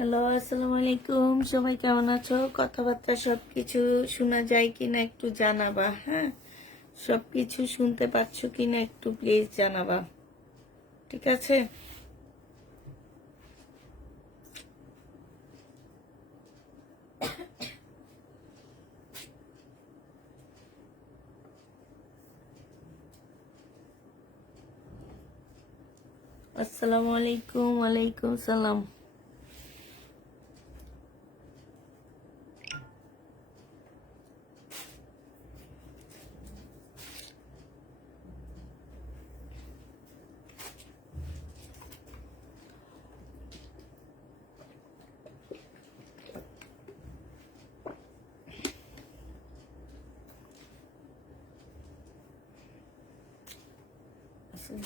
Hello, আসসালামু আলাইকুম। সবাই কেমন আছো? কথাবার্তা সবকিছু শোনা যায় কিনা একটু জানাবা। হ্যাঁ, সবকিছু শুনতে পাচ্ছ কিনা একটু প্লিজ জানাবা, ঠিক আছে? আসসালামু আলাইকুম। ওয়ালাইকুম সালাম।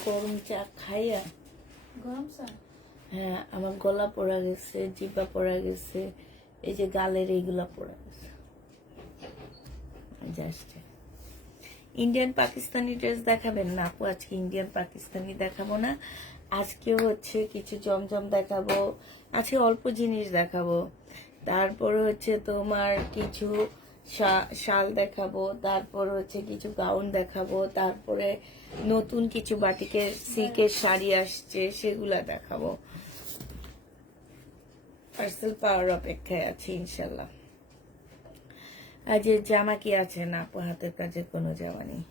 গরম চা খাইয়া গরম চা। হ্যাঁ, আমার গলা পড়া গেছে, জিহ্বা পড়া গেছে, এই যে গালের এইগুলা পড়া গেছে। জাস্ট ইন্ডিয়ান পাকিস্তানি ড্রেস দেখাবেন না আপু? আজকে ইন্ডিয়ান পাকিস্তানি দেখাবো না, আজকে হচ্ছে কিছু জমজম দেখাবো, আজকে অল্প জিনিস দেখাবো। তারপর হচ্ছে তোমার কিছু শাল দেখাবো, তারপর হচ্ছে কিছু গাউন দেখাবো, তারপরে নতুন কিছু বাটিকের সিল্কের শাড়ি আসছে সেগুলা দেখাবো। পার্সেল পাওয়ার অপেক্ষায় আছি ইনশাল্লাহ। আজ জামা কি আছে না আপু? হাতের কাজের কোনো জামা নেই।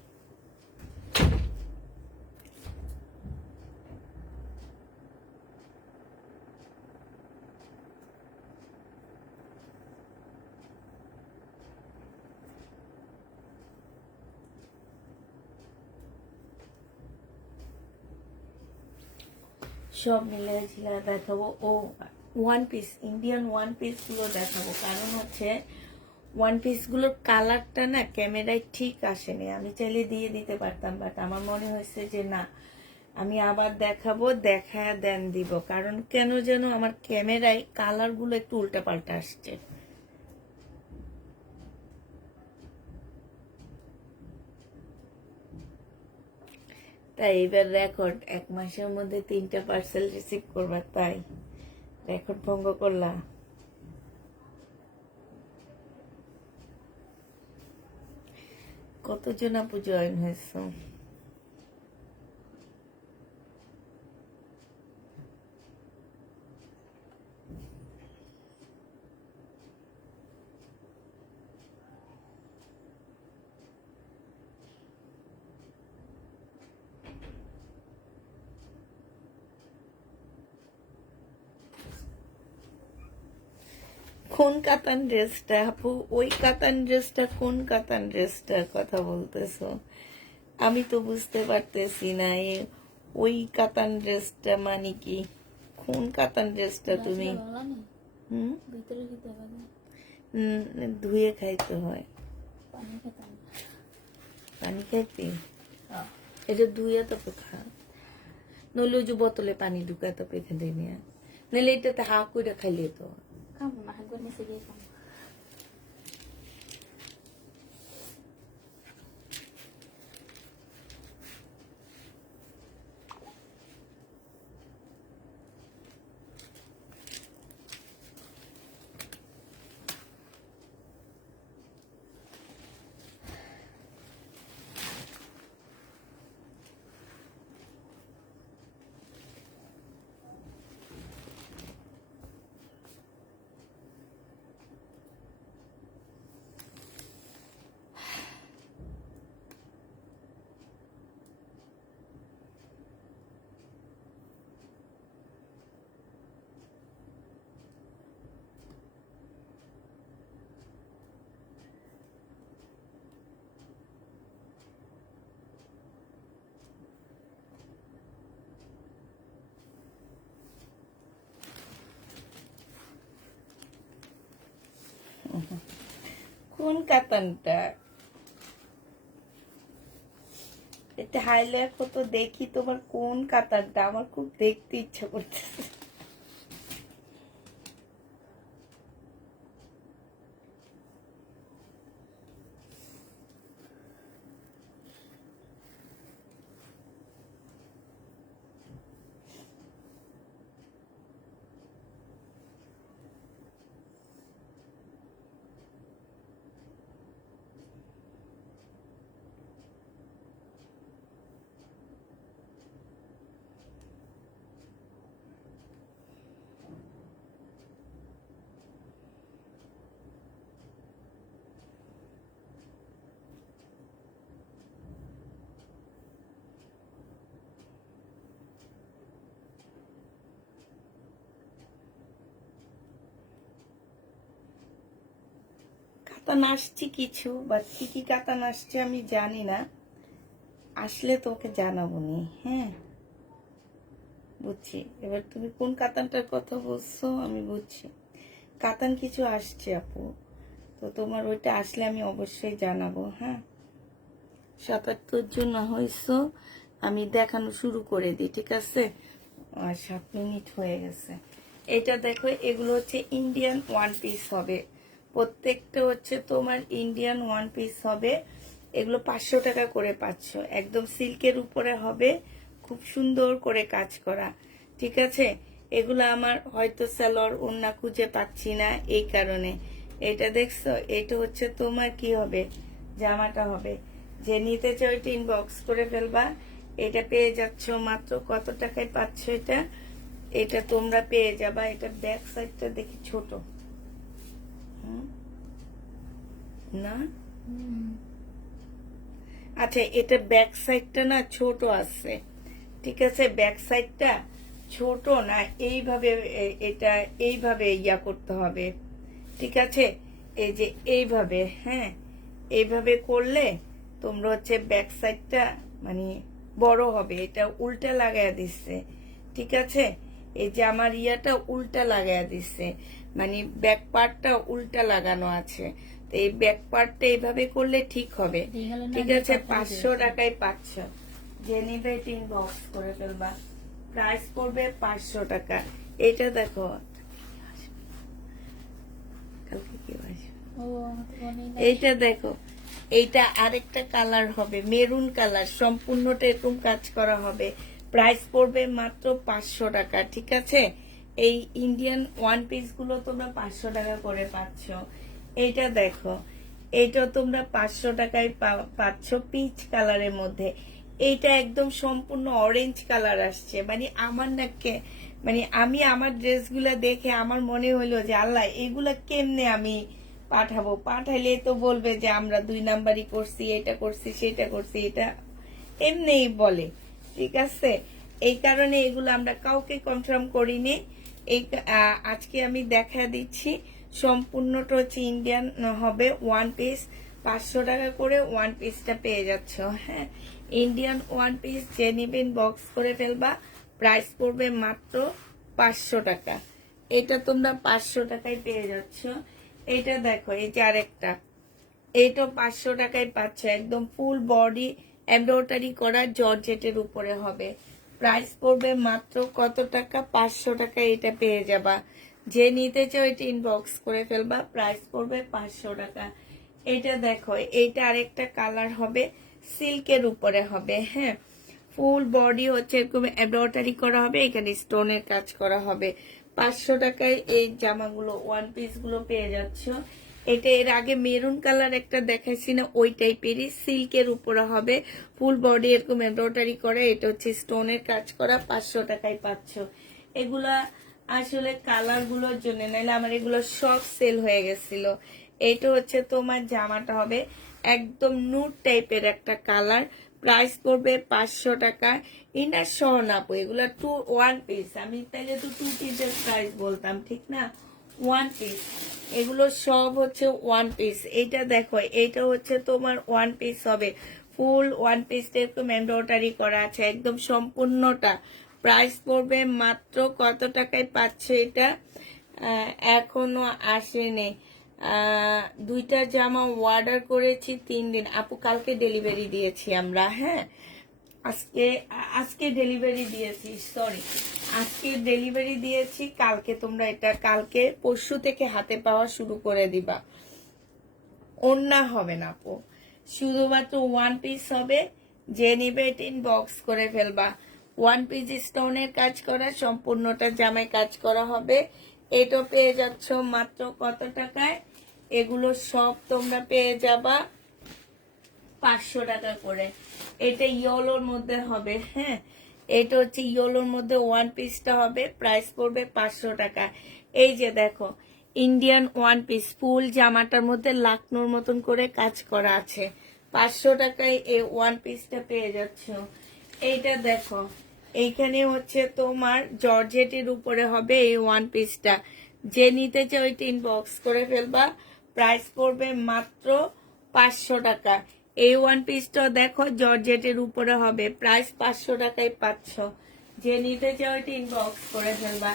সব মিলে ঝিলা দেখাবো। ও one piece, Indian one piece গুলো দেখাবো, কারণ হচ্ছে ওয়ান পিস গুলোর কালারটা না ক্যামেরায় ঠিক আসেনি। আমি চাইলে দিয়ে দিতে পারতাম, বাট আমার মনে হয়েছে যে না, আমি আবার দেখাবো, দেখায় দেন দিব, কারণ কেন যেন আমার ক্যামেরায় কালার গুলো একটু উল্টাপাল্টা আসছে। তাই এবার রেকর্ড, 1 মাসের মধ্যে 3টা পার্সেল রিসিভ করবা, তাই রেকর্ড ভঙ্গ করলা। কতজন আপু জয়েন হয়েছে? কোন কাতান ড্রেসটা আপু? ওই কাতান ড্রেসটা? কোন কাতান ড্রেসটার কথা বলতেছো? আমি তো বুঝতে পারতেছি না। ওই কাতান ড্রেসটা মানে কি? কোন কাতান ড্রেসটা তুমি? হুম, ভিতরে খেতে হবে। ধুয়ে খাইতে হয়। পানি খেতে হবে। পানি খাইতে এটা ধুয়ে তারপর খা, নইলে ওই যে বোতলে পানি ঢুকায় তারপর এখান থেকে নিয়ে, নাহলে এটাতে হা করে খাইলে তো। খাবো না, হাগুর নিচে গিয়ে খাবো। কোন কাতানটা? এটা হাইলাইট কত দেখি তোমার, কোন কাতানটা? আমার খুব দেখতে ইচ্ছা করতেছে। কাতান আসছি কিছু, বাট কি কি কাতান আসছে আমি জানি না, আসলে তোকে জানাবো নি। হ্যাঁ বুঝছি, এবার তুমি কোন কাতানটার কথা বলছো আমি বুঝছি। কাতান কিছু আসছে আপু, তো তোমার ওইটা আসলে আমি অবশ্যই জানাবো। হ্যাঁ ৭৭ জন হয়েছো, আমি দেখানো শুরু করে দিই, ঠিক আছে? আর 7 মিনিট হয়ে গেছে। এটা দেখো, এগুলো হচ্ছে ইন্ডিয়ান ওয়ান পিস হবে, প্রত্যেকটা হচ্ছে তোমার ইন্ডিয়ান ওয়ান পিস হবে। এগুলো 500 টাকা করে পাচ্ছ, একদম সিল্কের উপরে হবে, খুব সুন্দর করে কাজ করা, ঠিক আছে? এগুলো আমার হয়তো সেলর ওন্না খুঁজে পাচ্ছি না, এই কারণে। এটা দেখছো, এটা হচ্ছে তোমার কি হবে, জামাটা হবে। যে নিতে চাও এটা ইনবক্স করে ফেলবা। এটা পেয়ে যাচ্ছ মাত্র কত টাকায় পাচ্ছ এটা? এটা তোমরা পেয়ে যাবা, এটা ব্যাক সাইডটা দেখি ছোট, না? আচ্ছা, এটা ব্যাক সাইডটা না ছোট আছে, ঠিক আছে? ব্যাক সাইডটা ছোট না, এইভাবে এটা এইভাবে ইয়া করতে হবে, ঠিক আছে? এই যে এইভাবে, হ্যাঁ এইভাবে করলে তোমরা হচ্ছে ব্যাক সাইডটা মানে বড় হবে। এটা উল্টা লাগাইয়া দিচ্ছে, ঠিক আছে? এই যে আমার ইয়াটা উল্টা লাগাইয়া দিচ্ছে, মানে ব্যাক পার্টটা উল্টা লাগানো আছে, তো এই ব্যাক পার্টটা এইভাবে করলে ঠিক হবে, ঠিক আছে? 500 টাকায় পাচ্ছ, যে নিবে ইনবক্স করে ফেলবা। প্রাইস পড়বে 500 টাকা। এটা দেখো, কালকে কি আসবে? এইটা দেখো, এইটা আরেকটা কালার হবে, মেরুন কালার, সম্পূর্ণটা এরকম কাজ করা হবে। প্রাইস পড়বে মাত্র 500 টাকা, ঠিক আছে? এই ইন্ডিয়ান ওয়ান পিস গুলো তোমরা 500 টাকা করে পাচ্ছ। এইটা দেখো, এইটা তোমরা 500 টাকায় পাচ্ছ পিচ কালারের মধ্যে। এইটা একদম সম্পূর্ণ অরেঞ্জ কালার আসছে, মানে আমার নাকে মানে আমি আমার ড্রেসগুলা দেখে আমার মনে হইলো যে আল্লাহ এগুলা কেমনে আমি পাঠাবো, পাঠাইলে তো বলবে যে আমরা 2 নাম্বারই করছি, এটা করছি সেটা করছি, এটা এমনিই বলে, ঠিক আছে? এই কারণে এগুলো আমরা কাউকে কনফার্ম করিনি। এই আজকে আমি দেখা দিচ্ছি, সম্পূর্ণটা হচ্ছে ইন্ডিয়ান হবে, ওয়ান পিস 500 টাকা করে ওয়ান পিসটা পেয়ে যাচ্ছ। হ্যাঁ ইন্ডিয়ান ওয়ান পিস যে নিবেন বক্স করে ফেলবা, প্রাইস পড়বে মাত্র 500 টাকা। এটা তোমরা 500 টাকায় পেয়ে যাচ্ছ। এটা দেখো, এই যে আরেকটা, এইটা 500 টাকায় পাচ্ছ, একদম ফুল বডি এমব্রয়ডারি করা জর্জেটের উপরে হবে। প্রাইস পড়বে মাত্র কত টাকা? 500 টাকায় এটা পেয়ে যাবা। যে নিতে চাও এটা ইনবক্স করে ফেলবা, প্রাইস পড়বে 500 টাকা। এটা দেখো, এইটা আরেকটা কালার হবে, সিল্কের উপরে হবে। হ্যাঁ ফুল বডি হচ্ছে এরকম এমব্রয়ডারি করা হবে, এখানে স্টোনের কাজ করা হবে। 500 টাকায় এই জামাগুলো ওয়ান পিস গুলো পেয়ে যাচ্ছ। এটা এর আগে মেরুন কালার একটা দেখাইছি না, ওই টাইপেরই সিল্কের উপরে হবে, ফুল বডি এরকম এমব্রয়ডারি করা, এটা হচ্ছে স্টোনের কাজ করা। 500 টাকায় পাচ্ছ। এগুলা আসলে কালার গুলোর জন্য, নাহলে আমার এগুলো সব সেল হয়ে গেছিল। এটা হচ্ছে তোমার জামাটা হবে একদম নুড টাইপের একটা কালার, প্রাইস পড়বে 500 টাকা। ইনার সহ নাপো, এগুলা 1 পিস, আমি তাইলে তো 2 পিসের প্রাইস বলতাম, ঠিক না? 1 পিস, এগুলো সব হচ্ছে 1 পিস। এইটা দেখো, এইটা হচ্ছে তোমার 1 পিস হবে, ফুল 1 পিস এরকম এমব্রয়ডারি করা আছে একদম সম্পূর্ণটা। প্রাইস পড়বে মাত্র কত টাকায় পাচ্ছে এটা? এখনো আসেনি, 2টা জামা অর্ডার করেছি 3 দিন আপু, কালকে ডেলিভারি দিয়েছি আমরা। হ্যাঁ আজকে ডেলিভারি দিয়েছি, সরি আজকে ডেলিভারি দিয়েছি, কালকে তোমরা এটা কালকে পরশু থেকে হাতে পাওয়া শুরু করে দিবা। ওন্না হবে না আপু, শুধুমাত্র 1 পিস হবে, যে নিবে ইনবক্স করে ফেলবা। 1 পিস স্টোনের কাজ করা, সম্পূর্ণটা জামায় কাজ করা হবে। এটা পেয়ে যাচ্ছ মাত্র কত টাকায়? এগুলো সব তোমরা পেয়ে যাবা 500 টাকা করে। এটা ইয়েলোর মধ্যে হবে। হ্যাঁ এটা হচ্ছে ইয়েলোর মধ্যে 1 পিসটা হবে, প্রাইস পড়বে 500 টাকা। এই যে দেখো, ইন্ডিয়ান 1 পিস ফুল জামাটার মধ্যে লাকনোর মতন করে কাজ করা আছে, 500 টাকায় এই 1 পিসটা পেয়ে যাচ্ছ। এইটা দেখো, এইখানে হচ্ছে তোমার জর্জেটের উপরে হবে এই 1 পিসটা, যে নিতে চাও ওইটা ইনবক্স করে ফেলবা, প্রাইস পড়বে মাত্র 500 টাকা। এই ওয়ান পিসটা দেখো জর্জেটের উপরে হবে, প্রাইস 500 টাকায় পাচ্ছ। যে নিতে চাও এটা ইনবক্স করে ফেলবা।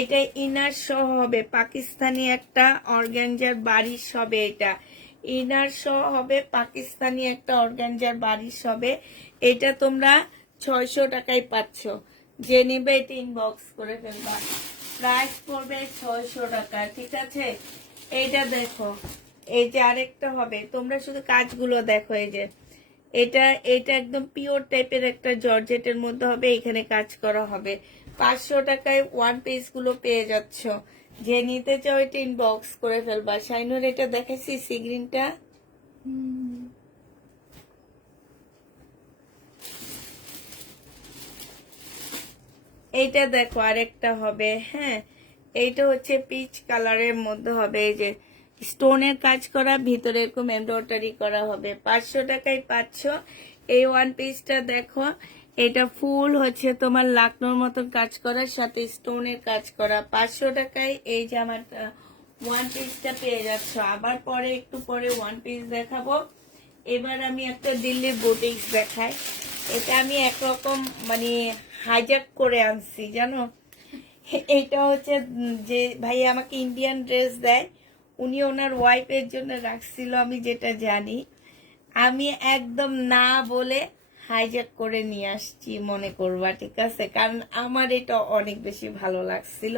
এটা ইনার সহ হবে, পাকিস্তানি একটা অর্গানজার বারিশ হবে। এটা ইনার সহ হবে, পাকিস্তানি একটা অর্গানজার বারিশ হবে। এটা তোমরা 600 টাকায় পাচ্ছ। যে নিবে এটা ইনবক্স করে ফেলবা, প্রাইস পড়বে 600 টাকা। ঠিক আছে, এইটা দেখো, এই যে আরেকটা হবে, তোমরা শুধু কাজগুলো দেখো। এই যে এটা এটা একদম পিওর টাইপের একটা জর্জেটের মধ্যে হবে, এখানে কাজ করা হবে। 500 টাকায় ওয়ান পিস গুলো পেয়ে যাচ্ছ। যে নিতে চাও এটা ইনবক্স করে ফেলবা। শাইনুর এটা দেখাইছি সি গ্রিনটা, এইটা দেখো আরেকটা হবে। হ্যাঁ, এইটা হচ্ছে পিচ কালারের মধ্যে হবে, এই যে স্টোনের কাজ করা, ভিতরে এরকম এমব্রয়ডারি করা হবে। 500 টাকায় পাচ্ছ এই ওয়ান পিসটা। দেখো এটা ফুল হচ্ছে তোমার লাকনোর মতন কাজ করার সাথে স্টোনের কাজ করা। 500 টাকায় এই জামাটা ওয়ান পিসটা পেয়ে যাচ্ছ। আবার পরে একটু পরে ওয়ান পিস দেখাবো। এবার আমি একটা দিল্লির বুটিক্স দেখাই। এটা আমি একরকম মানে হাইজ্যাক করে আনছি জানো। এটা হচ্ছে যে ভাই আমাকে ইন্ডিয়ান ড্রেস দেয়, উনি ওনার ওয়াইফের জন্য রাখছিল, আমি যেটা জানি। আমি একদম না বলে হাইজ্যাক করে নিয়ে আসছি মনে করবা, ঠিক আছে? কারণ আমার এটা অনেক বেশি ভালো লাগছিল।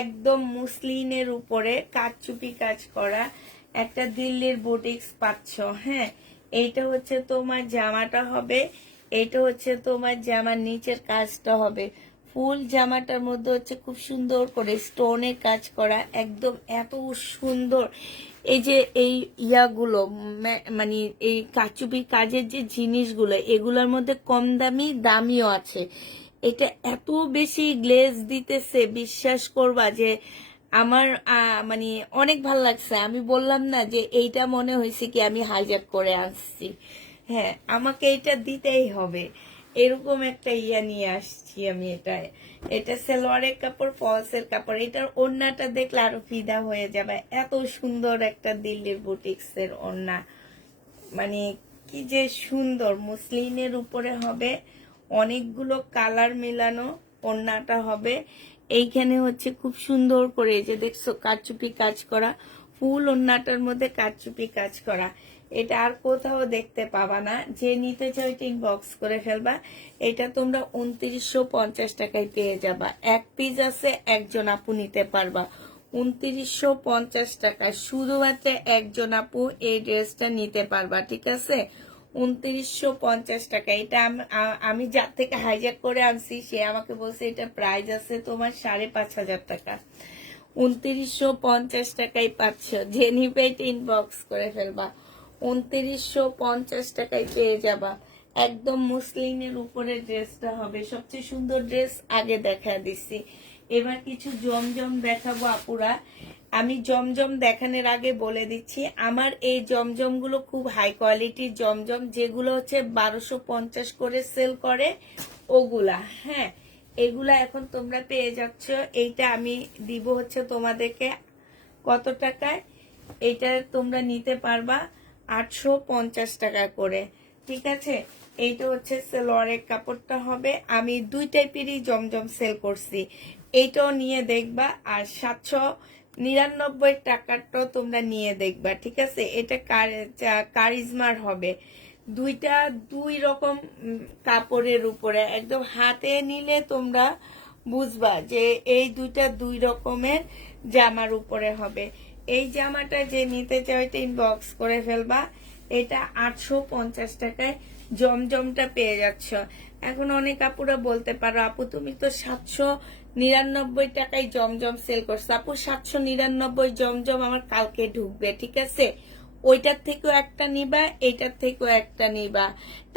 একদম মুসলিনের উপরে কারচুপি কাজ করা একটা দিল্লির বুটিক্স পাচ্ছ। হ্যাঁ, এইটা হচ্ছে তোমার জামাটা হবে, এইটা হচ্ছে তোমার জামার নিচের কাজটা হবে। ফুল জামাটার মধ্যে হচ্ছে খুব সুন্দর করে স্টোনের কাজ করা, একদম এত সুন্দর। এই যে এই ইয়াগুলো মানে এই কাচুপি কাজের যে জিনিসগুলো, এগুলোর মধ্যে কম দামি দামিও আছে। এটা এত বেশি গ্লেজ দিতেছে, বিশ্বাস করবা যে আমার মানে অনেক ভালো লাগছে। আমি বললাম না যে এইটা মনে হয়েছে কি আমি হাইজ্যাক করে আসছি। হ্যাঁ, আমাকে এটা দিতেই হবে, এরকম একটা ইয়া নিয়ে আসছি আমি। এটা সালোয়ারের কাপড়, ফলসের কাপড়। এটার ওড়নাটা দেখলে আরো ফিদা হয়ে যাবে, এত সুন্দর একটা দিল্লির বুটিক্স এর ওড়না। মানে কি যে সুন্দর, মুসলিনের উপরে হবে, অনেকগুলো কালার মেলানো ওড়নাটা হবে। এইখানে হচ্ছে খুব সুন্দর করে যে দেখছো কারচুপি কাজ করা, ফুল ওড়নাটার মধ্যে কারচুপি কাজ করা। এটা আর কোথাও দেখতে পাবা না। যে নিতে চাও এটা ইনবক্স করে ফেলবা। এটা তোমরা 2950 টাকায় পেয়ে যাবা। এক পিস আছে, একজন আপু নিতে পারবা। 2950 টাকা শুধুমাত্র একজন আপু এই ড্রেসটা নিতে পারবা, ঠিক আছে? 2950 টাকা। এটা আমি যার থেকে হাইজ্যাক করে আনছি সে আমাকে বলছে এটা প্রাইস আছে তোমার 5,500 টাকা। 2950 টাকায় পাচ্ছ। যে নিবে এটা ইনবক্স করে ফেলবা। 2950 টাকায় পেয়ে যাবা। একদম মুসলিনের উপরে ড্রেসটা হবে, সবচেয়ে সুন্দর ড্রেস আগে দেখা দিচ্ছি। এবার কিছু জমজম দেখাবো আপুরা। আমি জমজম দেখানোর আগে বলে দিচ্ছি, আমার এই জমজম গুলো খুব হাই কোয়ালিটির জমজম, যেগুলো হচ্ছে 1250 করে সেল করে ওগুলা। হ্যাঁ, এগুলা এখন তোমরা পেয়ে যাচ্ছ। এইটা আমি দিব হচ্ছে তোমাদেরকে কত টাকায়? এটা তোমরা নিতে পারবা 850 টাকা করে, ঠিক আছে? এইটা হচ্ছে সালোয়ারের কাপড়টা হবে। আমি দুই টাইপেরই জমজম সেল করছি, এইটাও নিয়ে দেখবা। আর 799 টাকারটাও তোমরা নিয়ে দেখবা, ঠিক আছে? এটা কারিজমার হবে। দুইটা দুই রকম কাপড়ের উপরে, একদম হাতে নিলে তোমরা বুঝবা যে এই দুইটা দুই রকমের জামার উপরে হবে। এই জামাটা যে নিতে চাও এটা ইনবক্স করে ফেলবা। এটা 850 টাকায় জমজমটা পেয়ে যাচ্ছ। এখন অনেক আপুরা বলতে পারো আপু তুমি তো 799 টাকায় জমজম সেল করছো। আপু 799 জমজম আমার কালকে ঢুকবে, ঠিক আছে? ওইটার থেকেও একটা নিবা, এইটার থেকেও একটা নিবা,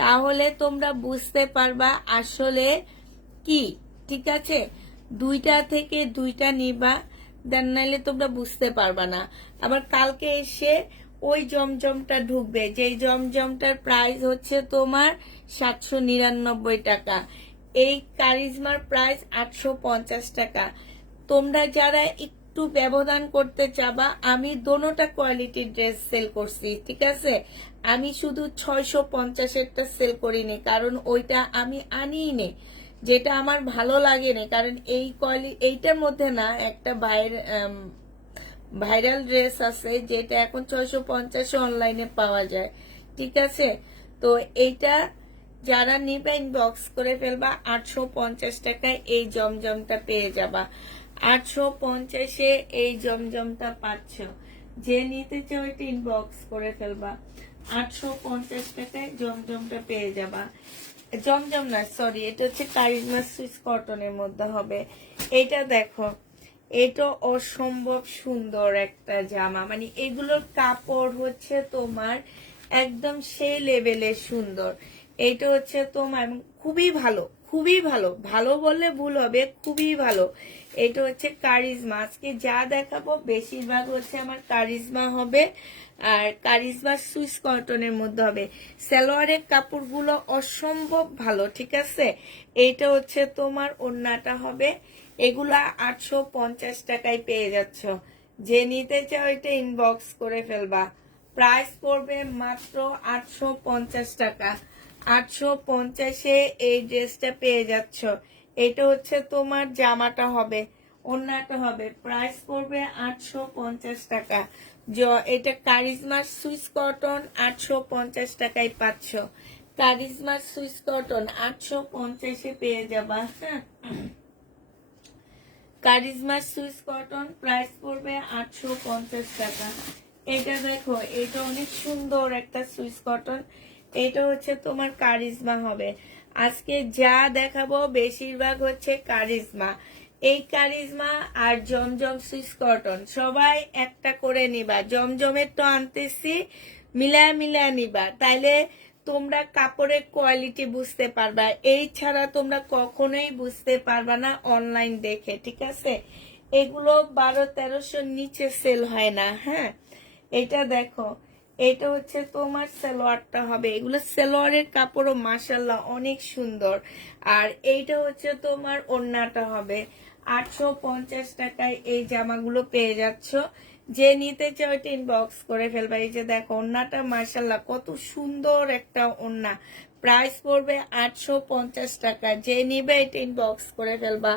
তাহলে তোমরা বুঝতে পারবা আসলে কি, ঠিক আছে? দুইটা থেকে দুইটা নিবা, দেন নাইলে তোমরা বুঝতে পারবা না। আবার কালকে এসে ওই জমজমটা ঢুকবে, যেই জমজমটার প্রাইস হচ্ছে তোমার 799 টাকা। এই কারিজমার প্রাইস 850 টাকা। তোমরা যারা একটু ব্যবধান করতে চাবা, আমি দোনোটা কোয়ালিটির ড্রেস সেল করছি, ঠিক আছে। আমি শুধু 650-এরটা সেল করিনি, কারণ ওইটা আমি আনিই নি, যেটা আমার ভালো লাগে না। কারণ এইটার মধ্যে না একটা ভাইরাল ড্রেস আছে যেটা এখন 650 অনলাইনে পাওয়া যায়, ঠিক আছে। তো এইটা যারা নিবে ইনবক্স করে ফেলবা, 850 টাকায় এই জমজমটা পেয়ে যাবা। 850-এ এই জমজমটা পাচ্ছ, যে নিতে চাও এটা ইনবক্স করে ফেলবা। 850 টাকায় জমজমটা পেয়ে যাবা। জমজম না, সরি, এটা হচ্ছে কারিজমা সুইস কটনের মধ্যে হবে। এটা দেখো, এটা অসম্ভব সুন্দর একটা জামা, মানে এগুলোর কাপড় হচ্ছে তোমার একদম সেই লেভেলের সুন্দর। এটা হচ্ছে তোমার খুবই ভালো, খুবই ভালো, ভালো বললে ভুল হবে, খুবই ভালো। এটা হচ্ছে কারিজমা, আজকে যা দেখাবো বেশিরভাগ হচ্ছে আমার কারিজমা হবে, আর কারিজমা সুইস কটনের মধ্যে হবে। সালোয়ারের কাপড়গুলো অসম্ভব ভালো, ঠিক আছে। এইটা হচ্ছে তোমার ওড়নাটা হবে। এগুলা 850 টাকায় পেয়ে যাচ্ছ, যে নিতে চাও এটা ইনবক্স করে ফেলবা। প্রাইস পড়বে মাত্র 850 টাকা। 850-এ এই ড্রেসটা পেয়ে যাচ্ছ। এটা হচ্ছে তোমার জামাটা হবে, ওড়নাটা হবে। প্রাইস পড়বে 850 টাকা। এটা কারিজমার সুইস কটন, 850 টাকায় পাচ্ছ। কারিজমার সুইস কটন 850-এ পেয়ে যাবা। হ্যাঁ, কারিজমার সুইস কটন প্রাইস পড়বে 850 টাকা। এটা দেখো, এটা অনেক সুন্দর একটা সুইস কটন। এটা হচ্ছে তোমার কারিজমা হবে। আজকে যা দেখাবো বেশিরভাগ হচ্ছে কারিজমা। এই কারিজমা আর জমজম সুইস কটন সবাই একটা করে নিবা। জমজমের তো আনতেছি, মিলায় মিলায় নিবা, তাইলে তোমরা কাপড়ের কোয়ালিটি বুঝতে পারবা। এই ছাড়া তোমরা কখনোই বুঝতে পারবা না অনলাইন দেখে, ঠিক আছে। এগুলো 1200-1300 নিচে সেল হয় না। হ্যাঁ, এটা দেখো, এটা হচ্ছে তোমার সালোয়ারটা হবে। এগুলো সালোয়ারের কাপড়ও মাশাল্লাহ অনেক সুন্দর। আর এইটা হচ্ছে তোমার ওড়নাটা হবে। 850 টাকায় এই জামাগুলো পেয়ে যাচ্ছ। যে নিতে চাও এটা ইনবক্স করে ফেলবা। এই যে দেখো, ওড়নাটা মাশাল্লাহ কত সুন্দর একটা ওড়না। প্রাইস পড়বে 850 টাকা। যে নিবে এটা ইনবক্স করে ফেলবা।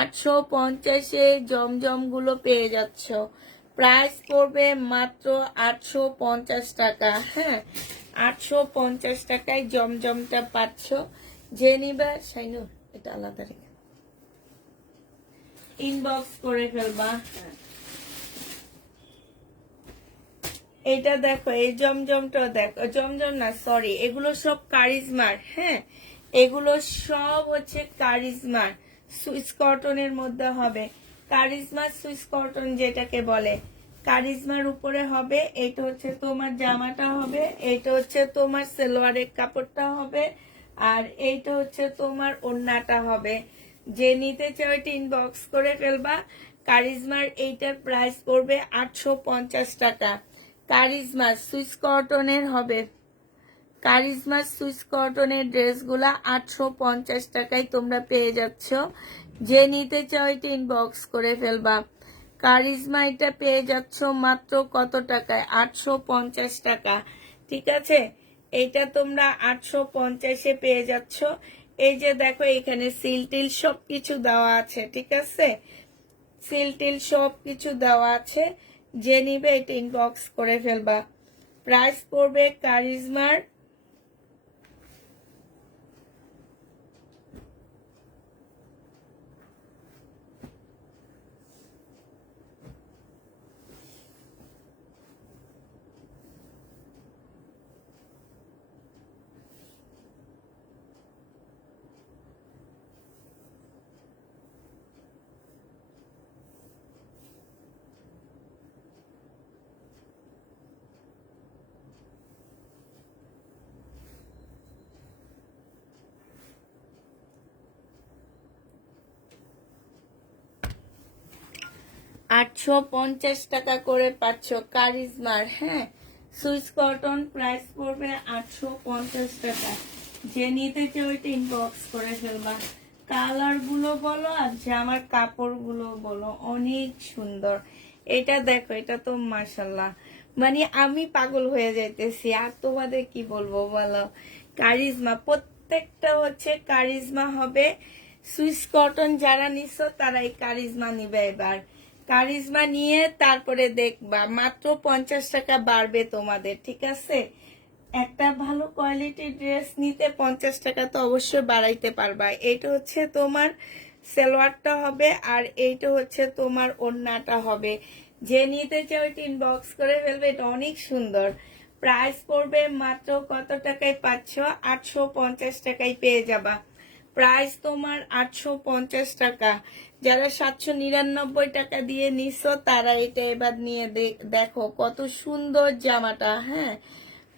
850-এ জমজম গুলো পেয়ে যাচ্ছ। প্রাইস পড়বে মাত্র 850 টাকা। হ্যাঁ, 850 টাকায় জমজমটা পাচ্ছ। যে নিবে শাইনুর এটা আলাদা রেখে ইনবক্স করে ফেলবা। এটা দেখো, এই জমজমটা দেখো, জমজম না সরি, এগুলো সব কারিজমার। হ্যাঁ, এগুলো সব হচ্ছে কারিজমার সুইস কটনের মধ্যে হবে। কারিজমার সুইস কটন যেটাকে বলে, কারিজমার উপরে হবে। এটা হচ্ছে তোমার জামাটা হবে, এটা হচ্ছে তোমার সালোয়ারের কাপড়টা হবে, আর এইটা হচ্ছে তোমার ওড়নাটা হবে। যে নিতে চাও এটা ইনবক্স করে ফেলবা। কারিজমার এইটার প্রাইস পড়বে 850 টাকা। কারিজমা সুইস কটনের হবে। কারিজমা সুইস কটনের ড্রেসগুলা 850 টাকায় তোমরা পেয়ে যাচ্ছ। যে নিতে চাও এটা ইনবক্স করে ফেলবা। কারিজমা এটা পেয়ে যাচ্ছ মাত্র কত টাকায়? 850 টাকা, ঠিক আছে। এটা তোমরা 850-এ পেয়ে যাচ্ছ। এই যে দেখো, এখানে সিল টিল সবকিছু দেওয়া আছে, ঠিক আছে। সিল টিল সবকিছু দেওয়া আছে। যে নিবে এটা ইনবক্স করে ফেলবা। প্রাইস পড়বে কারিজমার $850 টাকা করে পাচ্ছ কারিজমার। হ্যাঁ, সুইস কটন প্রাইস পড়বে 850 টাকা। যে নিতে চাও এটা ইনবক্স করে ফেলবা। কালার গুলো বলো আর জামার কাপড় গুলো বলো, অনেক সুন্দর। এটা দেখো, এটা তো মাশাল্লাহ, মানে আমি পাগল হয়ে যাইতেছি। আর তোমাদের কি বলবো বলো, কারিজমা, প্রত্যেকটা হচ্ছে কারিজমা হবে। সুইস কটন যারা নিছো তারা এই কারিজমা নিবে। এবার কারিজমা নিয়ে তারপরে দেখবা মাত্র 50 টাকা বাড়বে তোমাদের, ঠিক আছে? একটা ভালো কোয়ালিটির ড্রেস নিতে 50 টাকা তো অবশ্যই বাড়াইতে পারবা। এইটা হচ্ছে তোমার সালোয়ারটা হবে, আর এইটা হচ্ছে তোমার ওড়নাটা হবে। যে নিতে চাও ওইটা ইনবক্স করে ফেলবে। এটা অনেক সুন্দর। প্রাইস পড়বে মাত্র কত টাকায় পাচ্ছ? 850 টাকায় পেয়ে যাবা। প্রাইস তোমার 850 টাকা। যারা 799 টাকা দিয়ে নিছো তারা এটা এবার নিয়ে দেখো কত সুন্দর জামাটা। হ্যাঁ,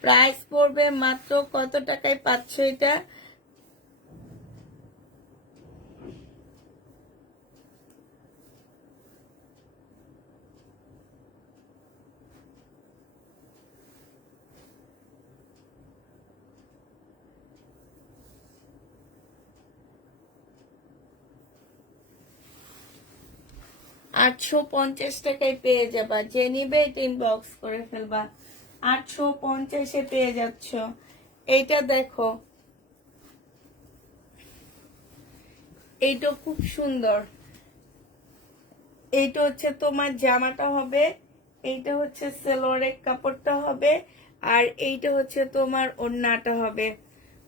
প্রাইস পড়বে মাত্র কত টাকায় পাচ্ছ এটা? $850 টাকায় পেয়ে যাবা। যে নিবে এটা ইনবক্স করে ফেলবা। 850-এ পেয়ে যাচ্ছ। এইটা দেখো, এইটা খুব সুন্দর। এইটা হচ্ছে তোমার জামাটা হবে, এইটা হচ্ছে সালোয়ারের কাপড়টা হবে, আর এইটা হচ্ছে তোমার ওড়নাটা হবে।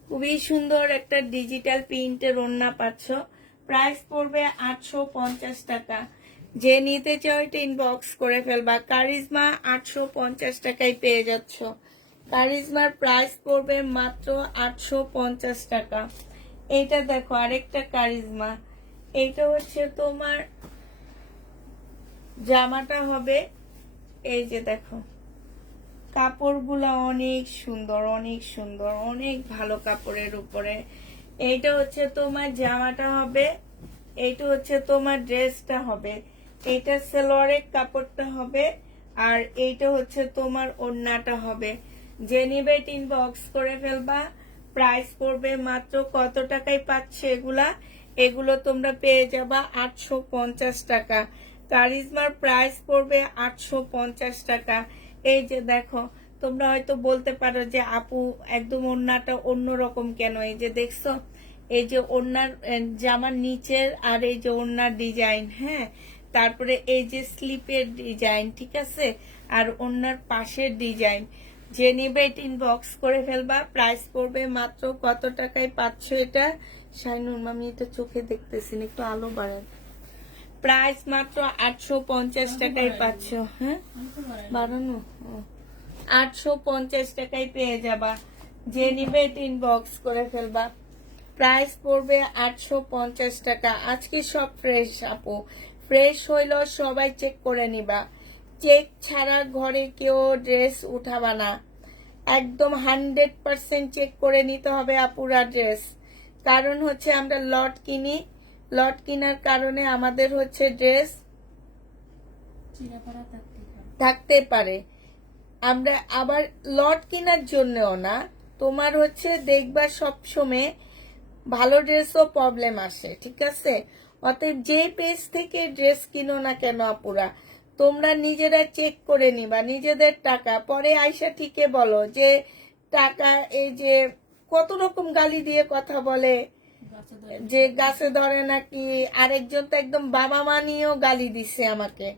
খুবই সুন্দর একটা ডিজিটাল প্রিন্টের ওড়না পাচ্ছ। প্রাইস পড়বে 850 টাকা। যে নিতে চাও এটা ইনবক্স করে ফেলবা। কারিজমা 850 টাকায় পেয়ে যাচ্ছ। কারিজমার প্রাইস পড়বে মাত্র 850 টাকা। এইটা দেখো আরেকটা কারিজমা। এইটা হচ্ছে তোমার জামাটা হবে। এই যে দেখো, কাপড়গুলো অনেক সুন্দর, অনেক সুন্দর, অনেক ভালো কাপড়ের উপরে। এইটা হচ্ছে তোমার জামাটা হবে, এইটা হচ্ছে তোমার ড্রেসটা হবে। এইটা সালোয়ারের কাপড়টা হবে, আর এইটা হচ্ছে তোমার ওড়নাটা হবে। যে নিবে ইনবক্স করে ফেলবা। প্রাইস পড়বে মাত্র কত টাকায় পাচ্ছে এগুলা? এগুলো তোমরা পেয়ে যাবা 850 টাকা। কারিজমার প্রাইস পড়বে 850 টাকা। এই যে দেখো, তোমরা হয়তো বলতে পারো যে আপু একদম ওড়নাটা অন্যরকম কেন? এই যে দেখছো, এই যে ওড়নার জামার নিচের, আর এই যে ওড়নার ডিজাইন, হ্যাঁ, তারপরে এই যে স্লিপের ডিজাইন, ঠিক আছে, আর ওড়নার পাশের ডিজাইন। যে নিবে এটা ইনবক্স করে ফেলবা। প্রাইস পড়বে মাত্র কত টাকায় পাচ্ছ এটা? শাইনুর মামি এটা চোখে দেখতেছি না, একটু আলো বাড়ান। প্রাইস মাত্র 850 টাকায় পাচ্ছ। হ্যাঁ, বাড়ানো। 850 টাকায় পেয়ে যাবা। যে নিবে এটা ইনবক্স করে ফেলবা। প্রাইস পড়বে 850 টাকা। আজকে সব ফ্রেশ আপু, ফ্রেশ হইল সবাই চেক করে নিবা। চেক ছাড়া ঘরে কেউ ড্রেস উঠাবা না। একদম 100% চেক করে নিতে হবে আপুরা ড্রেস। কারণ হচ্ছে আমরা লট কিনি, লট কেনার কারণে আমাদের হচ্ছে ড্রেস থাকতে পারে। আমরা আবার লট কেনার জন্যও না, তোমার হচ্ছে দেখবা সবসময় ভালো ড্রেসও প্রবলেম আসে, ঠিক আছে? অতএব যে পেজ থেকে ড্রেস কিনো না কেন আপুরা, তোমরা নিজেরা চেক করে নিবা নিজেদের টাকা। পরে আইসা ঠিকই বলো যে টাকা, এই যে কত রকম গালি দিয়ে কথা বলে যে গাছে ধরে নাকি। আরেকজন তো একদম বাবা মা নিয়েও গালি দিছে আমাকে।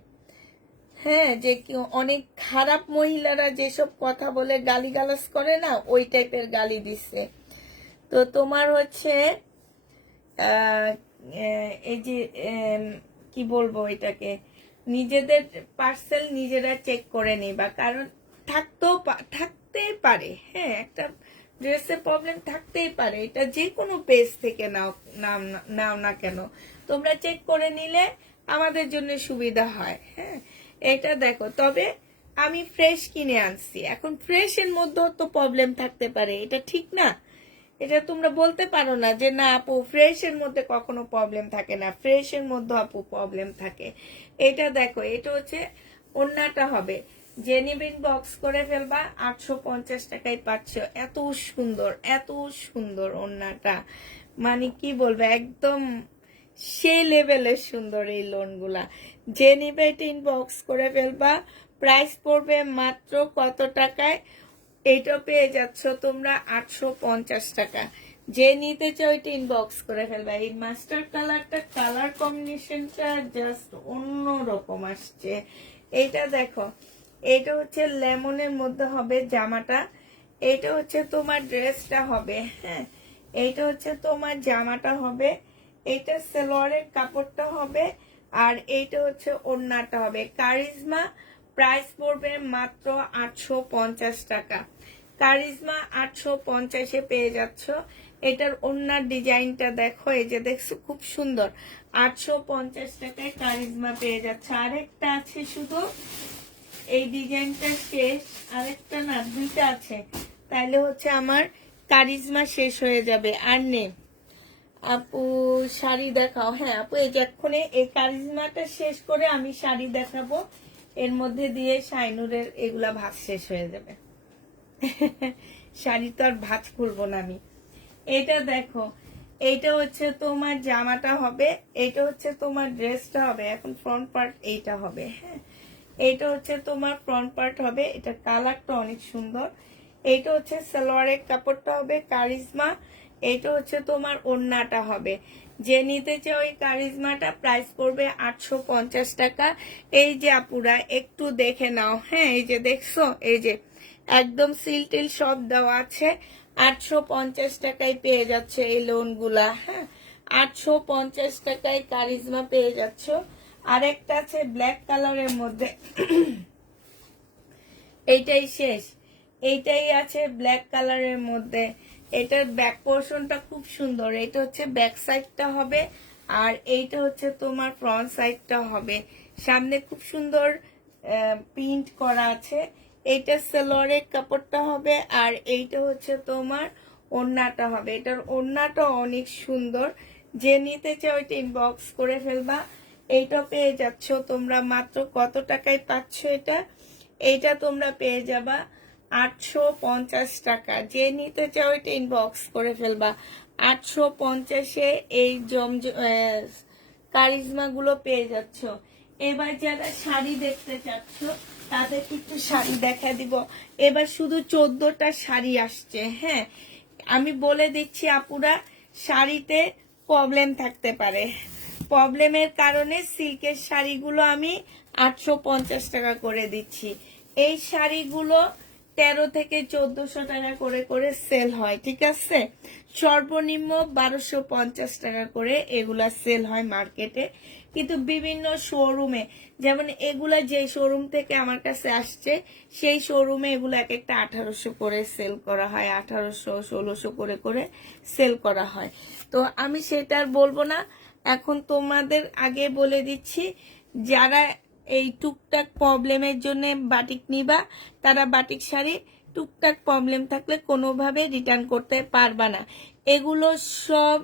হ্যাঁ, যে অনেক খারাপ মহিলারা যেসব কথা বলে গালিগালাজ করে না, ওই টাইপের গালি দিচ্ছে। তো তোমার হচ্ছে এই যে কি বলবো এটাকে, নিজেদের পার্সেল নিজেরা চেক করে নিবা। কারণ থাকতেই পারে, হ্যাঁ, একটা ড্রেসের প্রবলেম থাকতেই পারে। এটা যে কোনো পেজ থেকে নাও না কেন, তোমরা চেক করে নিলে আমাদের জন্য সুবিধা হয়। হ্যাঁ, এটা দেখো, তবে আমি ফ্রেশ কিনে আনছি। এখন ফ্রেশের মধ্যেও তো প্রবলেম থাকতে পারে, এটা ঠিক না? এটা তোমরা বলতে পারো না যে না আপু ফ্রেশের মধ্যে কখনো প্রবলেম থাকে না। ফ্রেশের মধ্যে আপু প্রবলেম থাকে। এটা দেখো, এটা হচ্ছে ওড়নাটা হবে। জেনিবিন বক্স করে ফেলবা। 850 টাকায় পাচ্ছ। এত সুন্দর, এত সুন্দর ওড়নাটা। মানে কি বলবো, একদম সেই লেভেলের সুন্দর এই লোনগুলা। যে নিবে এটা ইনবক্স করে ফেলবা। প্রাইস পড়বে মাত্র কত টাকায়? এইটা পেয়ে যাচ্ছ তোমরা 850 টাকা। যে নিতে চাও এটা ইনবক্স করে ফেলবা। এই মাস্টার কালারটা, কালার কম্বিনেশনটা জাস্ট অন্য রকম আসছে। এইটা দেখো, এটা হচ্ছে লেমনের মধ্যে হবে জামাটা, এটা হচ্ছে তোমার ড্রেসটা হবে। হ্যাঁ, এইটা হচ্ছে তোমার জামাটা হবে, এইটা সালোয়ারের কাপড়টা হবে, আর এইটা হচ্ছে ওড়নাটা হবে। কারিজমা প্রাইস পড়বে মাত্র 850 টাকা। কারিজমা 850-এ পেয়ে যাচ্ছ। এটার ওড়নার ডিজাইনটা দেখো, এই যে দেখছো খুব সুন্দর। 850 টাকায় কারিজমা পেয়ে যাচ্ছে। আরেকটা আছে, শুধু এই ডিজাইনটা শেষ, আরেকটা না, দুইটা আছে, তাইলে হচ্ছে আমার কারিজমা শেষ হয়ে যাবে, আর নেই। আপু শাড়ি দেখাও। হ্যাঁ আপু, এই যে এক্ষুনি এই কারিজমাটা শেষ করে আমি শাড়ি দেখাবো, এর মধ্যে দিয়ে শাইনুরের এগুলা ভাঁজ শেষ হয়ে যাবে। শাড়ি তো আর ভাঁজ খুলবো না আমি। এটা দেখো, এইটা হচ্ছে তোমার জামাটা হবে, এটা হচ্ছে তোমার ড্রেসটা হবে। এখন ফ্রন্ট পার্ট এইটা হবে। হ্যাঁ, এইটা হচ্ছে তোমার ফ্রন্ট পার্ট হবে, এটা কালারটা অনেক সুন্দর। এইটা হচ্ছে সালোয়ারের কাপড়টা হবে কারিজমা, এইটা হচ্ছে তোমার ওড়নাটা হবে। যে নিতে চাও ওই কারিজমাটা প্রাইস পড়বে 850 টাকা। এই যে আপুরা একটু দেখে নাও। হ্যাঁ, এই যে দেখছো, এই যে একদম সিল টিল সব দেওয়া আছে। 850 টাকায় পেয়ে যাচ্ছে এই লোনগুলা। হ্যাঁ, 850 টাকায় কারিজমা পেয়ে যাচ্ছ। আরেকটা আছে ব্ল্যাক কালারের মধ্যে, এইটাই শেষ। এইটাই আছে ব্ল্যাক কালারের মধ্যে। এটার ব্যাক পোর্শনটা খুব সুন্দর, এটা হচ্ছে ব্যাক সাইডটা হবে, আর এইটা হচ্ছে তোমার ফ্রন্ট সাইডটা হবে। সামনে খুব সুন্দর প্রিন্ট করা আছে। এইটা সালোয়ারের কাপড়টা হবে, আর এইটা হচ্ছে তোমার ওড়নাটা হবে। এটার ওড়নাটা অনেক সুন্দর। যে নিতে চাও এটা ইনবক্স করে ফেলবা। এইটা পেয়ে যাচ্ছ তোমরা মাত্র কত টাকায় পাচ্ছ এটা? এইটা তোমরা পেয়ে যাবা 850 টাকা। যে নিতে চাও এটা ইনবক্স করে ফেলবা। 850-এ এই কারিজমা গুলো পেয়ে যাচ্ছ। এবার যারা শাড়ি দেখতে চাচ্ছ তাদের একটু শাড়ি দেখা দিব। এবার শুধু 14টা শাড়ি আসছে। হ্যাঁ, আমি বলে দিচ্ছি আপুরা, শাড়িতে প্রবলেম থাকতে পারে। প্রবলেমের কারণে সিল্কের শাড়িগুলো আমি 850 টাকা করে দিচ্ছি। এই শাড়িগুলো 13 থেকে 1400 টাকা করে করে সেল হয়, ঠিক আছে? সর্বনিম্ন 1250 টাকা করে এগুলা সেল হয় মার্কেটে। কিন্তু বিভিন্ন শোরুমে, যেমন এগুলা যে শোরুম থেকে আমার কাছে আসছে, সেই শোরুমে এগুলো এক একটা 1800 করে সেল করা হয়, 1800 1600 করে করে সেল করা হয়। তো আমি সেটা আর বলবো না। এখন তোমাদের আগে বলে দিচ্ছি, যারা এই টুকটাক প্রবলেমের জন্য বাটিক নিবা, তারা বাটিক শাড়ি টুকটাক প্রবলেম থাকলে কোনোভাবে রিটার্ন করতে পারবা না। এগুলো সব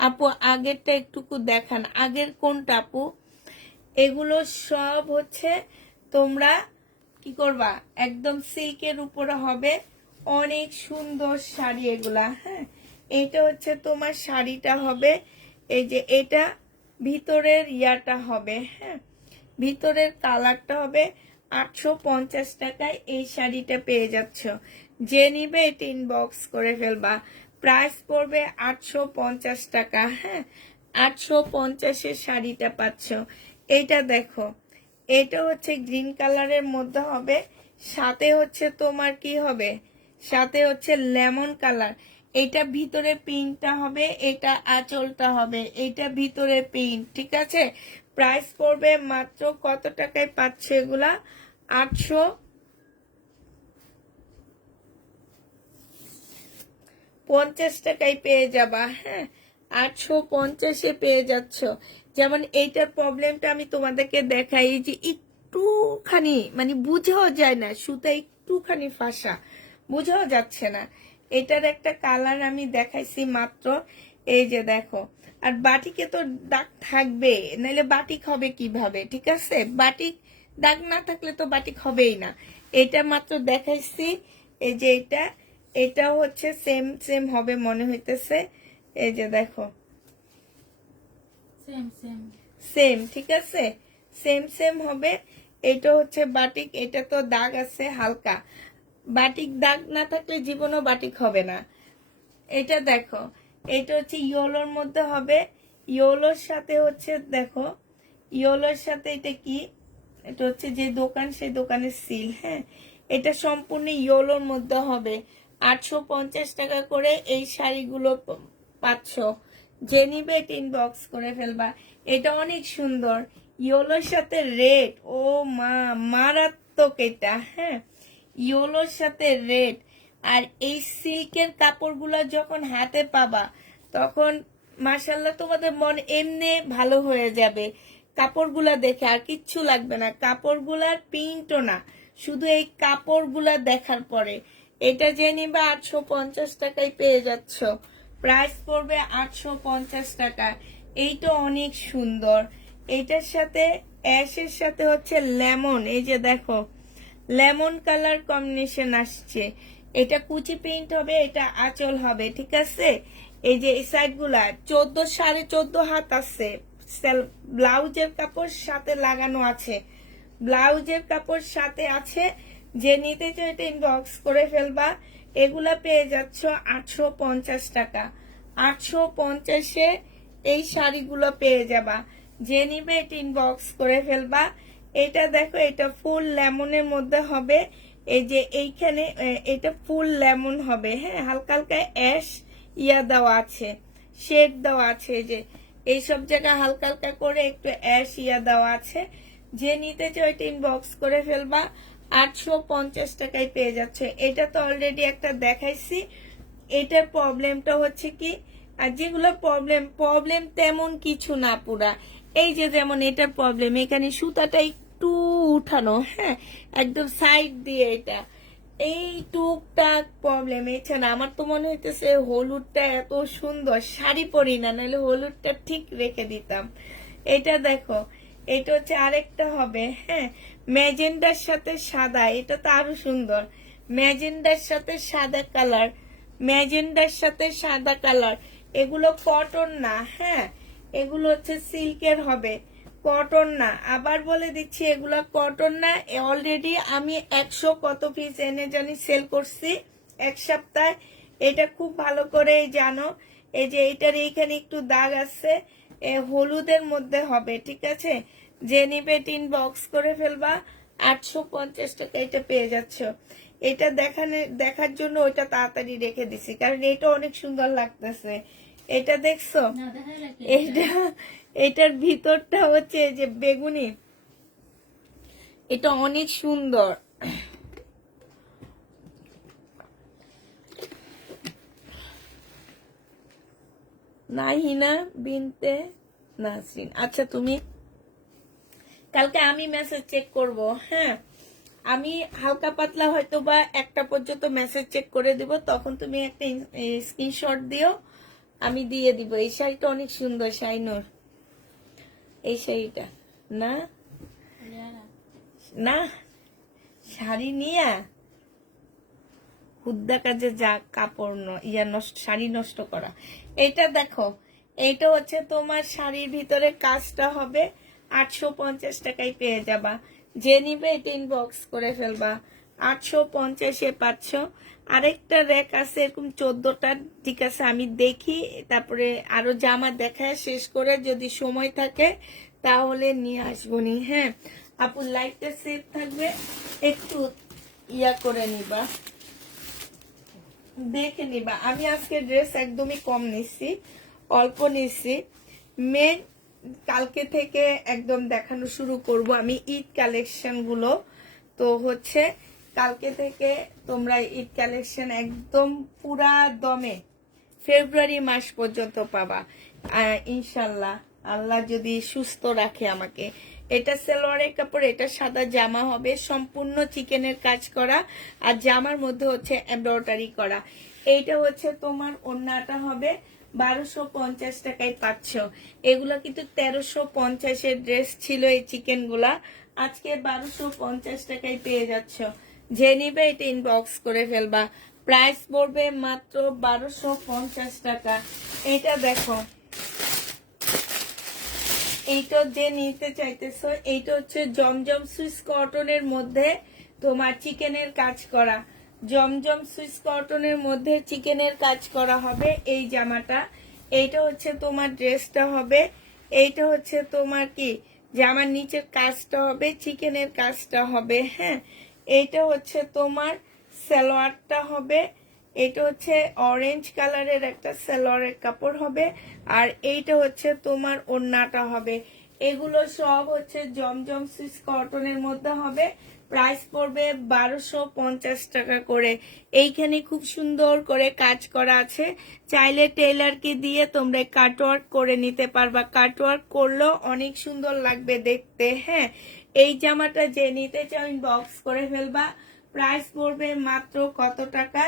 আপু আগেরটা একটুকু দেখান, আগের কোনটা আপু? এগুলো সব হচ্ছে তোমরা কি করবা, একদম সিল্কের উপরে হবে, অনেক সুন্দর শাড়ি এগুলা। হ্যাঁ, এইটা হচ্ছে তোমার শাড়িটা হবে, এই যে এটা ভিতরের ইয়াটা হবে। হ্যাঁ, ভিতরের কালারটা হবে। 850 টাকায় এই শাড়িটা পেয়ে যাচ্ছ। যে নিবে এটা ইনবক্স করে ফেলবা। প্রাইস পড়বে 850 টাকা। হ্যাঁ, 850-এর শাড়িটা পাচ্ছ। এইটা দেখো, এটা হচ্ছে গ্রিন কালারের মধ্যে হবে, সাথে হচ্ছে তোমার কি হবে, সাথে হচ্ছে লেমন কালার। এটা ভিতরে প্রিন্টটা হবে, এটা আঁচলটা হবে, এটা ভিতরে প্রিন্ট, ঠিক আছে? প্রাইস পড়বে মাত্র কত টাকায় পাচ্ছে এগুলা? 850 টাকায় পেয়ে যাবা। হ্যাঁ, 850-এ পেয়ে যাচ্ছ। যেমন এইটার প্রবলেমটা আমি তোমাদেরকে দেখাই, যে একটুখানি মানে বুঝাও যায় না, সুতা একটুখানি ফাঁসা, বুঝাও যাচ্ছে না। এটার একটা কালার আমি দেখাইছি মাত্র, এই যে দেখো। আর বাটিকে তো দাগ থাকবে, নাহলে বাটিক হবে কিভাবে, ঠিক আছে? বাটিক দাগ না থাকলে তো বাটিক হবেই না। এটা মাত্র দেখাইছি, এই যে এটা, এটা হচ্ছে সেম সেম হবে মনে হইতেছে। এই যে দেখো সেম সেম সেম, ঠিক আছে, সেম সেম হবে। এটা হচ্ছে বাটিক, এটা তো দাগ আছে হালকা, বাটিক দাগ না থাকলে জীবনও বাটিক হবে না। এটা দেখো, এটা হচ্ছে ইয়োলোর মধ্যে হবে, ইয়োলোর সাথে হচ্ছে দেখো, ইয়োলোর সাথে এটা কি, এটা হচ্ছে যে দোকান সেই দোকানের সিল, হ্যাঁ, এটা সম্পূর্ণ ইয়োলোর মধ্যে হবে। 850 টাকা করে এই শাড়িগুলো পাচ্ছ। যে নিবে এটা ইনবক্স করে ফেলবা। এটা অনেক সুন্দর, ইয়োলোর সাথে রেড, ও মা, মারাত্মক এটা, হ্যাঁ, ইয়োলোর সাথে রেড। আর এই সিল্কের কাপড়গুলো যখন হাতে পাবা তখন মাশাল্লাহ তোমাদের মন এমনি ভালো হয়ে যাবে। কাপড়গুলা দেখে আর কিচ্ছু লাগবে না, কাপড়গুলার প্রিন্টও না, শুধু এই কাপড়গুলা দেখার পরে। এটা যে নিবা 850 টাকায় পেয়ে যাচ্ছ, প্রাইস পড়বে 850 টাকা। এইটা অনেক সুন্দর। এইটার সাথে অ্যাশের সাথে হচ্ছে লেমন, এই যে দেখো লেমন কালার কম্বিনেশন আসছে। এটা কুচি প্রিন্ট হবে, এটা আঁচল হবে, ঠিক আছে। এই যে এই সাইড গুলা 14 14.5 হাত আছে, ব্লাউজের কাপড় সাথে লাগানো আছে, ব্লাউজের কাপড় সাথে আছে। যে নিতে চাই এটা ইনবক্স করে ফেলবা। এগুলা পেয়ে যাচ্ছ 850 টাকা, 850-এ এই শাড়িগুলো পেয়ে যাবা। যে নিবে এটা ইনবক্স করে ফেলবা। এটা দেখো, এটা ফুল লেমনের মধ্যে হবে, এই যে এইখানে এটা ফুল লেমন হবে, হ্যাঁ, হালকা হালকা অ্যাশ ইয়া দেওয়া আছে, শেড দেওয়া আছে, এই যে এইসব জায়গায় হালকা হালকা করে একটু অ্যাশ ইয়া দেওয়া আছে। যে নিতে চাও এটা ইনবক্স করে ফেলবা। 850 টাকায় পেয়ে যাচ্ছে। এটা তো অলরেডি একটা দেখাইছি। এটার প্রবলেমটা হচ্ছে কি, আর যেগুলো প্রবলেম প্রবলেম তেমন কিছু না পুরা, এই যে যেমন এটার প্রবলেম এখানে সুতাটা একটু উঠানো, হ্যাঁ, একদম সাইড দিয়ে, এটা এই টুকটাক প্রবলেম। এছাড়া আমার তো মনে হইতেছে হলুদটা এত সুন্দর, শাড়ি পরি না, নাহলে হলুদটা ঠিক রেখে দিতাম। এটা দেখো, এটা হচ্ছে আরেকটা হবে, হ্যাঁ, ম্যাজেন্ডার সাথে সাদা, এটা তো আরো সুন্দর, ম্যাজেন্ডার সাথে সাদা কালার, ম্যাজেন্ডার সাথে সাদা কালার। এগুলো কটন না, হ্যাঁ, এগুলো হচ্ছে সিল্কের হবে, কটন না। আবার বলে দিচ্ছি এগুলো কটন না। অলরেডি আমি 100 কত পিস এনে জানি সেল করছি এক সপ্তাহে। এটা খুব ভালো করে জানো। এই যে এটার এইখানে একটু দাগ আছে, হলুদের মধ্যে হবে, ঠিক আছে। যে নিবে টিন বক্স করে ফেলবা। 850 টাকা এটা পেয়ে যাচ্ছ। এটা দেখার জন্য ওইটা তাড়াতাড়ি রেখে দিছি, কারণ এটা অনেক সুন্দর লাগতেছে। এটা দেখছো, না দেখা যাচ্ছে এটা এটার ভিতরটা হচ্ছে যে বেগুনি, এটা অনেক সুন্দর। নাহিনা বিনতে নাসরিন, আচ্ছা তুমি কালকে আমি মেসেজ চেক করব, হ্যাঁ, আমি হালকা পাতলা হয়তো বা 1টা পর্যন্ত মেসেজ চেক করে দিব, তখন তুমি একটা স্ক্রিনশট দিও, আমি দিয়ে দিব। এই শাড়িটা অনেক সুন্দর শাইনোর, এই শাড়িটা না না শাড়ি নিয়া হুদ্দা কাজে যা কাপড় ইয়া নষ্ট, শাড়ি নষ্ট করা। এটা দেখো, এইটা হচ্ছে তোমার শাড়ির ভিতরে কাজটা হবে, 850 টাকায় পেয়ে যাবা। যে নিবে এটা ইনবক্স করে ফেলবা। 850-এ পাচ্ছ। আরেকটা র্যাক আছে এরকম 14টা, ঠিক আছে, আমি দেখি, তারপরে আরো জামা দেখায় শেষ করে যদি সময় থাকে তাহলে নিয়ে আসবো নি, হ্যাঁ। আপু লাইটটা সেভ থাকবে, একটু ইয়া করে নিবা, দেখে নিবা। আমি আজকে ড্রেস একদমই কম নিচ্ছি, অল্প নিচ্ছি। মেন কালকে থেকে একদম দেখানো শুরু করব আমি ঈদ কালেকশন গুলো। তো হচ্ছে কালকে থেকে তোমরা ঈদ কালেকশন একদম পুরা দমে ফেব্রুয়ারি মাস পর্যন্ত পাবা ইনশাল্লাহ, আল্লাহ যদি সুস্থ রাখে আমাকে। এটা সালোয়ারের কাপড়, এটা সাদা জামা হবে, সম্পূর্ণ চিকেনের কাজ করা, আর জামার মধ্যে হচ্ছে এমব্রয়ডারি করা। এইটা হচ্ছে তোমার ওড়নাটা হবে, 1250 টাকায় পাচ্ছ। এগুলো কিন্তু 1350-এর ড্রেস ছিল এই চিকেন গুলা, আজকে 1250 টাকায় পেয়ে যাচ্ছ। যে নিবে এটা ইনবক্স করে ফেলবা। প্রাইস পড়বে মাত্র 1250 টাকা। এটা দেখো, এইটা যে নিতে চাইতেছো, এইটা হচ্ছে জমজম সুইস কটনের মধ্যে তোমার চিকেনের কাজ করা। জমজম সুইস কটনের মধ্যে চিকেনের কাজ করা হবে এই জামাটা। এইটা হচ্ছে তোমার ড্রেসটা হবে, এইটা হচ্ছে তোমার কি জামার নিচের কাজটা হবে, চিকেনের কাজটা হবে। হ্যাঁ, এইটা হচ্ছে তোমার সালোয়ারটা হবে, এটা হচ্ছে অরেঞ্জ কালারের একটা সালোয়ারের কাপড় হবে, আর এইটা হচ্ছে তোমার ওড়নাটা হবে। এগুলো সব হচ্ছে জমজম সুইস কটনের মধ্যে হবে। প্রাইস পড়বে 1250 টাকা করে। এইখানে খুব সুন্দর করে কাজ করা আছে, চাইলে টেইলারকে দিয়ে তোমরা কাটওয়ার্ক করে নিতে পারবা। কাটওয়ার্ক করলেও অনেক সুন্দর লাগবে দেখতে। হ্যাঁ, এই জামাটা যে নিতে চাও ইনবক্স করে ফেলবা। প্রাইস পড়বে মাত্র কত টাকা?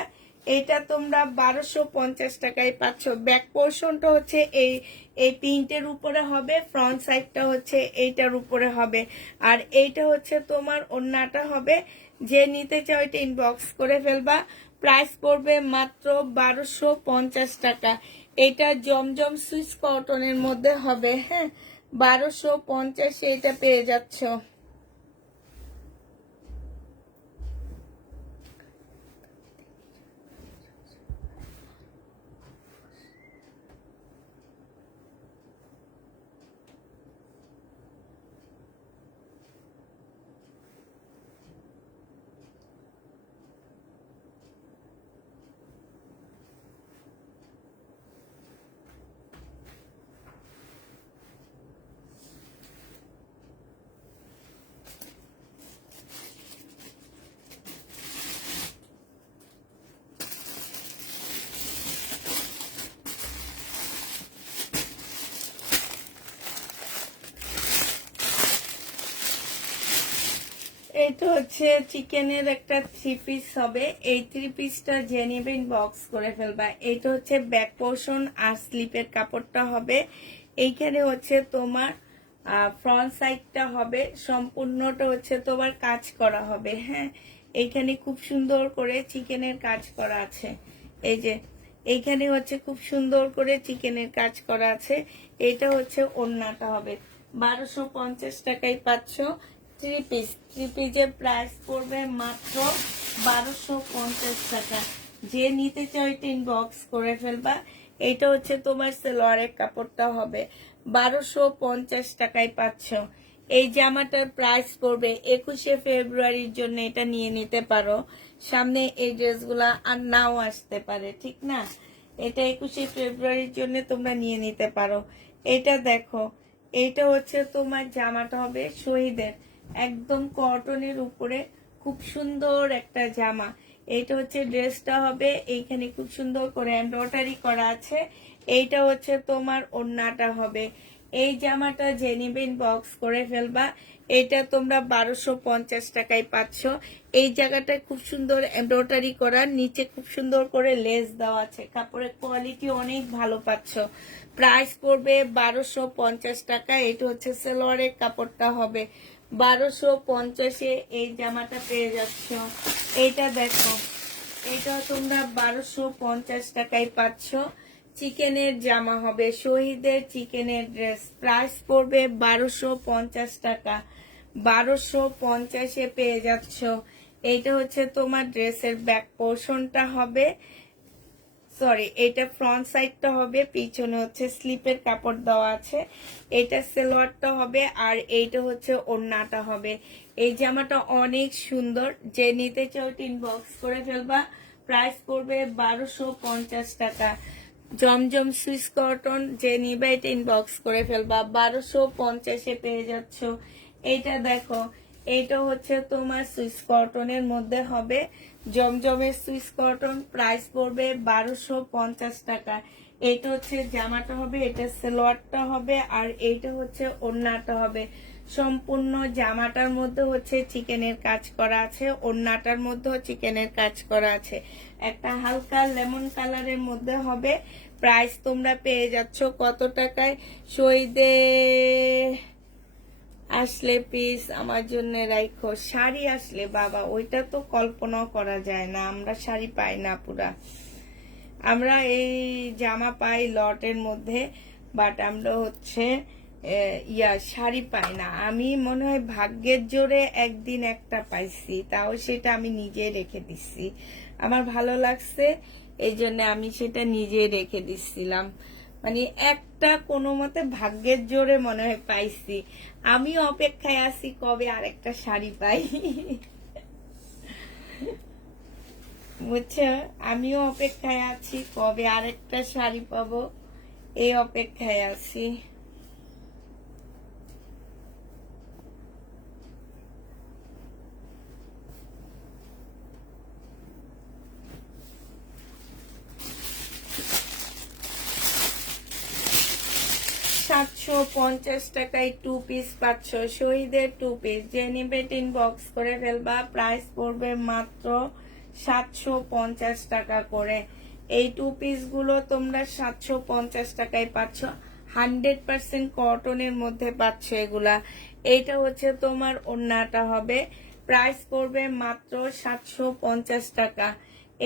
এটা তোমরা 1250 টাকায় পাচ্ছ। ব্যাক পোর্শনটা হচ্ছে এই প্রিন্টের উপরে হবে, ফ্রন্ট সাইডটা হচ্ছে এইটার উপরে হবে, আর এইটা হচ্ছে তোমার ওড়নাটা হবে। যে নিতে চাও এটা ইনবক্স করে ফেলবা। প্রাইস পড়বে মাত্র 1250 টাকা। এটা জমজম সুইস কটনের মধ্যে হবে। হ্যাঁ, 1250 এটা পেয়ে যাচ্ছ। এটা হচ্ছে চিকেনের একটা 3 পিস হবে। এই 3 পিসটা যে নেবেন বক্স করে ফেলবা। এটা হচ্ছে ব্যাক পোর্শন আর স্লিপের কাপড়টা হবে। এইখানে হচ্ছে তোমার ফ্রন্ট সাইডটা হবে, সম্পূর্ণটা হচ্ছে তোমার কাজ করা হবে। হ্যাঁ, এইখানে খুব সুন্দর করে চিকেনের কাজ করা আছে। এই যে এইখানে হচ্ছে খুব সুন্দর করে চিকেনের কাজ করা আছে। এটা হচ্ছে ওড়নাটা হবে। 1250 টাকায় পাচ্ছ 3 পিস। 3 পিসের প্রাইস পড়বে মাত্র 1250 টাকা। যে নিতে চাও এটা ইনবক্স করে ফেলবা। এটা হচ্ছে তোমার সালোয়ারের কাপড়টা হবে। 1250 টাকায় পাচ্ছ। এই জামাটার প্রাইস পড়বে 21শে ফেব্রুয়ারির জন্য, এটা নিয়ে নিতে পারো। সামনে এই ড্রেসগুলা আর নাও আসতে পারে, ঠিক না? এটা 21শে ফেব্রুয়ারির জন্য তোমরা নিয়ে নিতে পারো। এটা দেখো, এটা হচ্ছে তোমার জামাটা হবে শহীদের, একদম কটনের উপরে খুব সুন্দর একটা জামা। এইটা হচ্ছে ড্রেসটা হবে, এইখানে খুব সুন্দর করে এমব্রয়ডারি করা আছে। এইটা হচ্ছে তোমার ওড়নাটা হবে। এই জামাটা যে নিবেন বক্স করে ফেলবা। এটা তোমরা 1250 টাকায় পাচ্ছ। এই জায়গাটা খুব সুন্দর এমব্রয়ডারি করা, নিচে খুব সুন্দর করে লেস দেওয়া আছে, কাপড়ের কোয়ালিটি অনেক ভালো পাচ্ছ। প্রাইস পড়বে 1250 টাকা। এটা হচ্ছে সালোয়ারের কাপড়টা হবে। 1250-এ এই জামাটা পেয়ে যাচ্ছ। এইটা দেখো, এটা তোমরা 1250 টাকায় পাচ্ছ। চিকেনের জামা হবে, শহীদের চিকেনের ড্রেস। প্রাইস পড়বে 1250 টাকা। 1250-এ পেয়ে যাচ্ছ। এইটা হচ্ছে তোমার ড্রেসের ব্যাক পোর্শনটা হবে, সরি এটা ফ্রন্ট সাইডটা হবে, পিছনে হচ্ছে স্লিপের কাপড় দেওয়া আছে। এটা সালোয়ারটা হবে, আর এইটা হচ্ছে ওড়নাটা হবে। এই জামাটা অনেক সুন্দর। যে নিতে চাও ইনবক্স করে ফেলবা। প্রাইস পড়বে 1250 টাকা। জমজম সুইস কটন যে নিবে এটা ইনবক্স করে ফেলবা। 1250-এ পেয়ে যাচ্ছ। এইটা দেখো, এইটা হচ্ছে তোমার সুইস কটনের মধ্যে হবে, জমজমের সুইস কটন। প্রাইস পড়বে 1250 টাকা। এটা হচ্ছে জামাটা হবে, এটা সালোয়ারটা হবে, আর এইটা হচ্ছে ওড়নাটা হবে। সম্পূর্ণ জামাটার মধ্যে হচ্ছে চিকেনের কাজ করা আছে, ওড়নাটার মধ্যেও চিকেনের কাজ করা আছে। একটা হালকা লেমন কালারের মধ্যে হবে। প্রাইস তোমরা পেয়ে যাচ্ছ কত টাকায়? শহীদে আসলে প্লিজ আমার জন্য রাখো। শাড়ি আসলে বাবা ওইটা তো কল্পনাও করা যায় না, আমরা শাড়ি পাই না পুরা। আমরা এই জামা পাই লটের মধ্যে, বাট আমরা হচ্ছে শাড়ি পাই না। আমি মনে হয় ভাগ্যের জোরে একদিন একটা পাইছি, তাও সেটা আমি নিজে রেখে দিচ্ছি। আমার ভালো লাগছে এই জন্য আমি সেটা নিজে রেখে দিচ্ছিলাম। মানে একটা কোনো মতে ভাগ্যের জোরে মনে হয় পাইছি। আমি অপেক্ষায় আছি কবে আরেকটা শাড়ি পাই। বুঝছো, আমিও অপেক্ষায় আছি কবে আরেকটা শাড়ি পাবো, এই অপেক্ষায় আছি। টাকায় 2 পিস পাচ্ছ, শহীদের 2 পিস। যে নিবে ইনবক্স করে ফেলবা। প্রাইস পড়বে মাত্র 750 টাকা করে। এই 2 পিস গুলো তোমরা 750 টাকায় পাচ্ছ। 100% কটনের মধ্যে পাচ্ছ এগুলা। এইটা হচ্ছে তোমার ওড়নাটা হবে। প্রাইস পড়বে মাত্র 750 টাকা।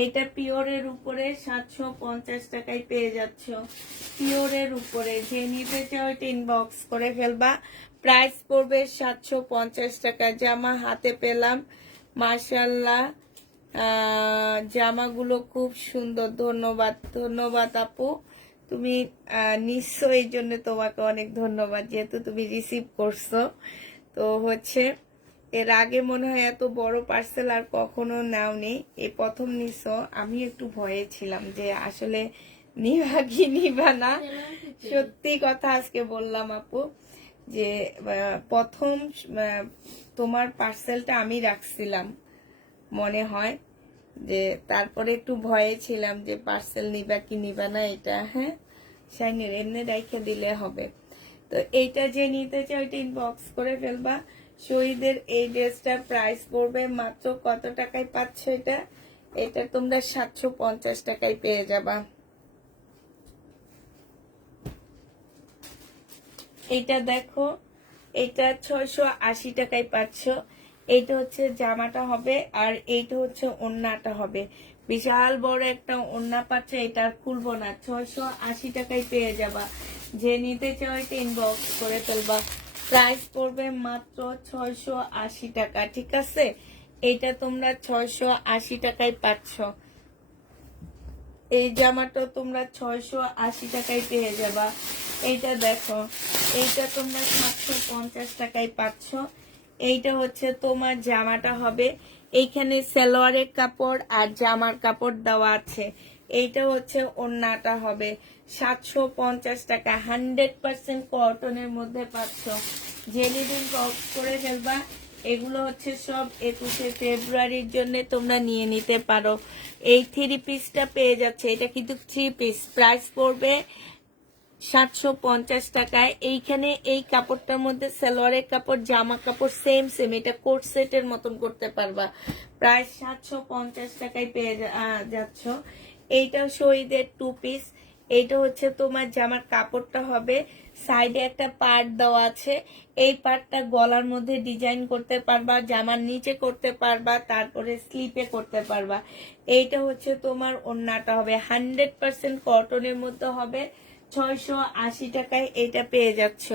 এটা পিওরের উপরে 750 টাকায় পেয়ে যাচ্ছ। পিওরের উপরে যে নিতে চাও এটা ইনবক্স করে ফেলবা। প্রাইস পড়বে 750 টাকা। জামা হাতে পেলাম, মাশাআল্লাহ। জামাগুলো খুব সুন্দর। ধন্যবাদ, ধন্যবাদ আপু, তুমি নিশ্চয়ই এই জন্য তোমাকে অনেক ধন্যবাদ, যেহেতু তুমি রিসিভ করছো। তো হচ্ছে এর আগে মনে হয় এত বড় পার্সেল আর কখনো নাওনি, এই প্রথম নিছো। আমি একটু ভয়ে ছিলাম যে আসলে নিবা কি নিবা না। সত্যি কথা আজকে বললাম আপু, যে প্রথম তোমার পার্সেলটা আমি রাখছিলাম মনে হয়, যে তারপরে একটু ভয়ে ছিলাম যে পার্সেল নিবা কি নিবা না। এটা হ্যাঁ শাইনির এমনি রেখে দিলে হবে। তো এইটা যে নিতে চাও এটা ইনবক্স করে ফেলবা। শহীদের এই ড্রেসটার প্রাইস পড়বে মাত্র কত টাকায় পাচ্ছ এটা? এটা তোমরা 750 টাকায় পেয়ে যাবা। এটা দেখো, এটা 680 টাকায় পাচ্ছ। এইটা হচ্ছে জামাটা হবে, আর এইটা হচ্ছে ওড়নাটা হবে। বিশাল বড় একটা ওড়না পাচ্ছ। এটা আর খুলবো না, 680 টাকায় পেয়ে যাবা। যে নিতে চাও এটা ইনবক্স করে ফেলবা। প্রাইস পড়বে মাত্র 680 টাকা, ঠিক আছে? এইটা তোমরা 680 টাকায় পাচ্ছ। এই জামাটা তোমরা 680 টাকায় পেয়ে যাবা। এইটা দেখো, এইটা তোমরা 750 টাকায় পাচ্ছ। এইটা হচ্ছে তোমার জামাটা হবে। এইখানে সালোয়ারের কাপড় আর জামার কাপড় দেওয়া আছে। এইটা হচ্ছে ওড়নাটা হবে। 750 টাকা, 100% কটনের মধ্যে পাচ্ছ। জেলিদিন বক্স করে ফেলবা। এগুলো হচ্ছে সব 21শে ফেব্রুয়ারির জন্য তোমরা নিয়ে নিতে পারো। এই 3 পিসটা পেয়ে যাচ্ছে। এটা কিন্তু 3 পিস। প্রাইস পড়বে 750 টাকায়। এইখানে এই কাপড়টার মধ্যে সালোয়ারের কাপড় জামা কাপড় সেম সেম, এটা কোট সেটের মতন করতে পারবা। প্রায় 750 টাকায় পেয়ে যাচ্ছ। এইটা শহীদের 2 পিস। এইটা হচ্ছে তোমার জামার কাপড়টা হবে। সাইডে একটা পার্ট দেওয়া আছে। এই পার্টটা গলার মধ্যে ডিজাইন করতে পারবা, জামার নিচে করতে পারবা, তারপরে স্লিপে করতে পারবা। এইটা হচ্ছে তোমার ওড়নাটা হবে। 100% কটনের মধ্যে হবে। 680 টাকায় এটা পেয়ে যাচ্ছ।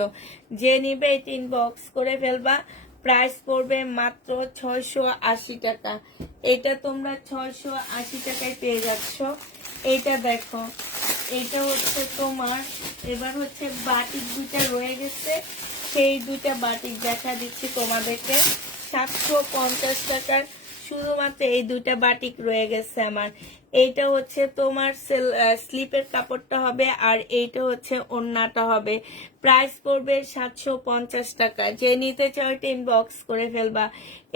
যে নিবে এটা ইনবক্স করে ফেলবা। প্রাইস পড়বে মাত্র 680 টাকা। এটা তোমরা 680 টাকায় পেয়ে যাচ্ছ। এইটা দেখো, এটা হচ্ছে তোমার, এবার হচ্ছে বাটিক দুইটা রয়ে গেছে, সেই দুইটা বাটিক দেখা দিচ্ছি তোমাদেরকে। 750 টাকার শুধুমাত্র এই দুইটা বাটিক রয়ে গেছে আমার। এইটা হচ্ছে তোমার স্লিপের কাপড়টা হবে, আর এইটা হচ্ছে ওড়নাটা হবে। প্রাইস পড়বে 750 টাকা। যে নিতে চাও এটা ইনবক্স করে ফেলবা।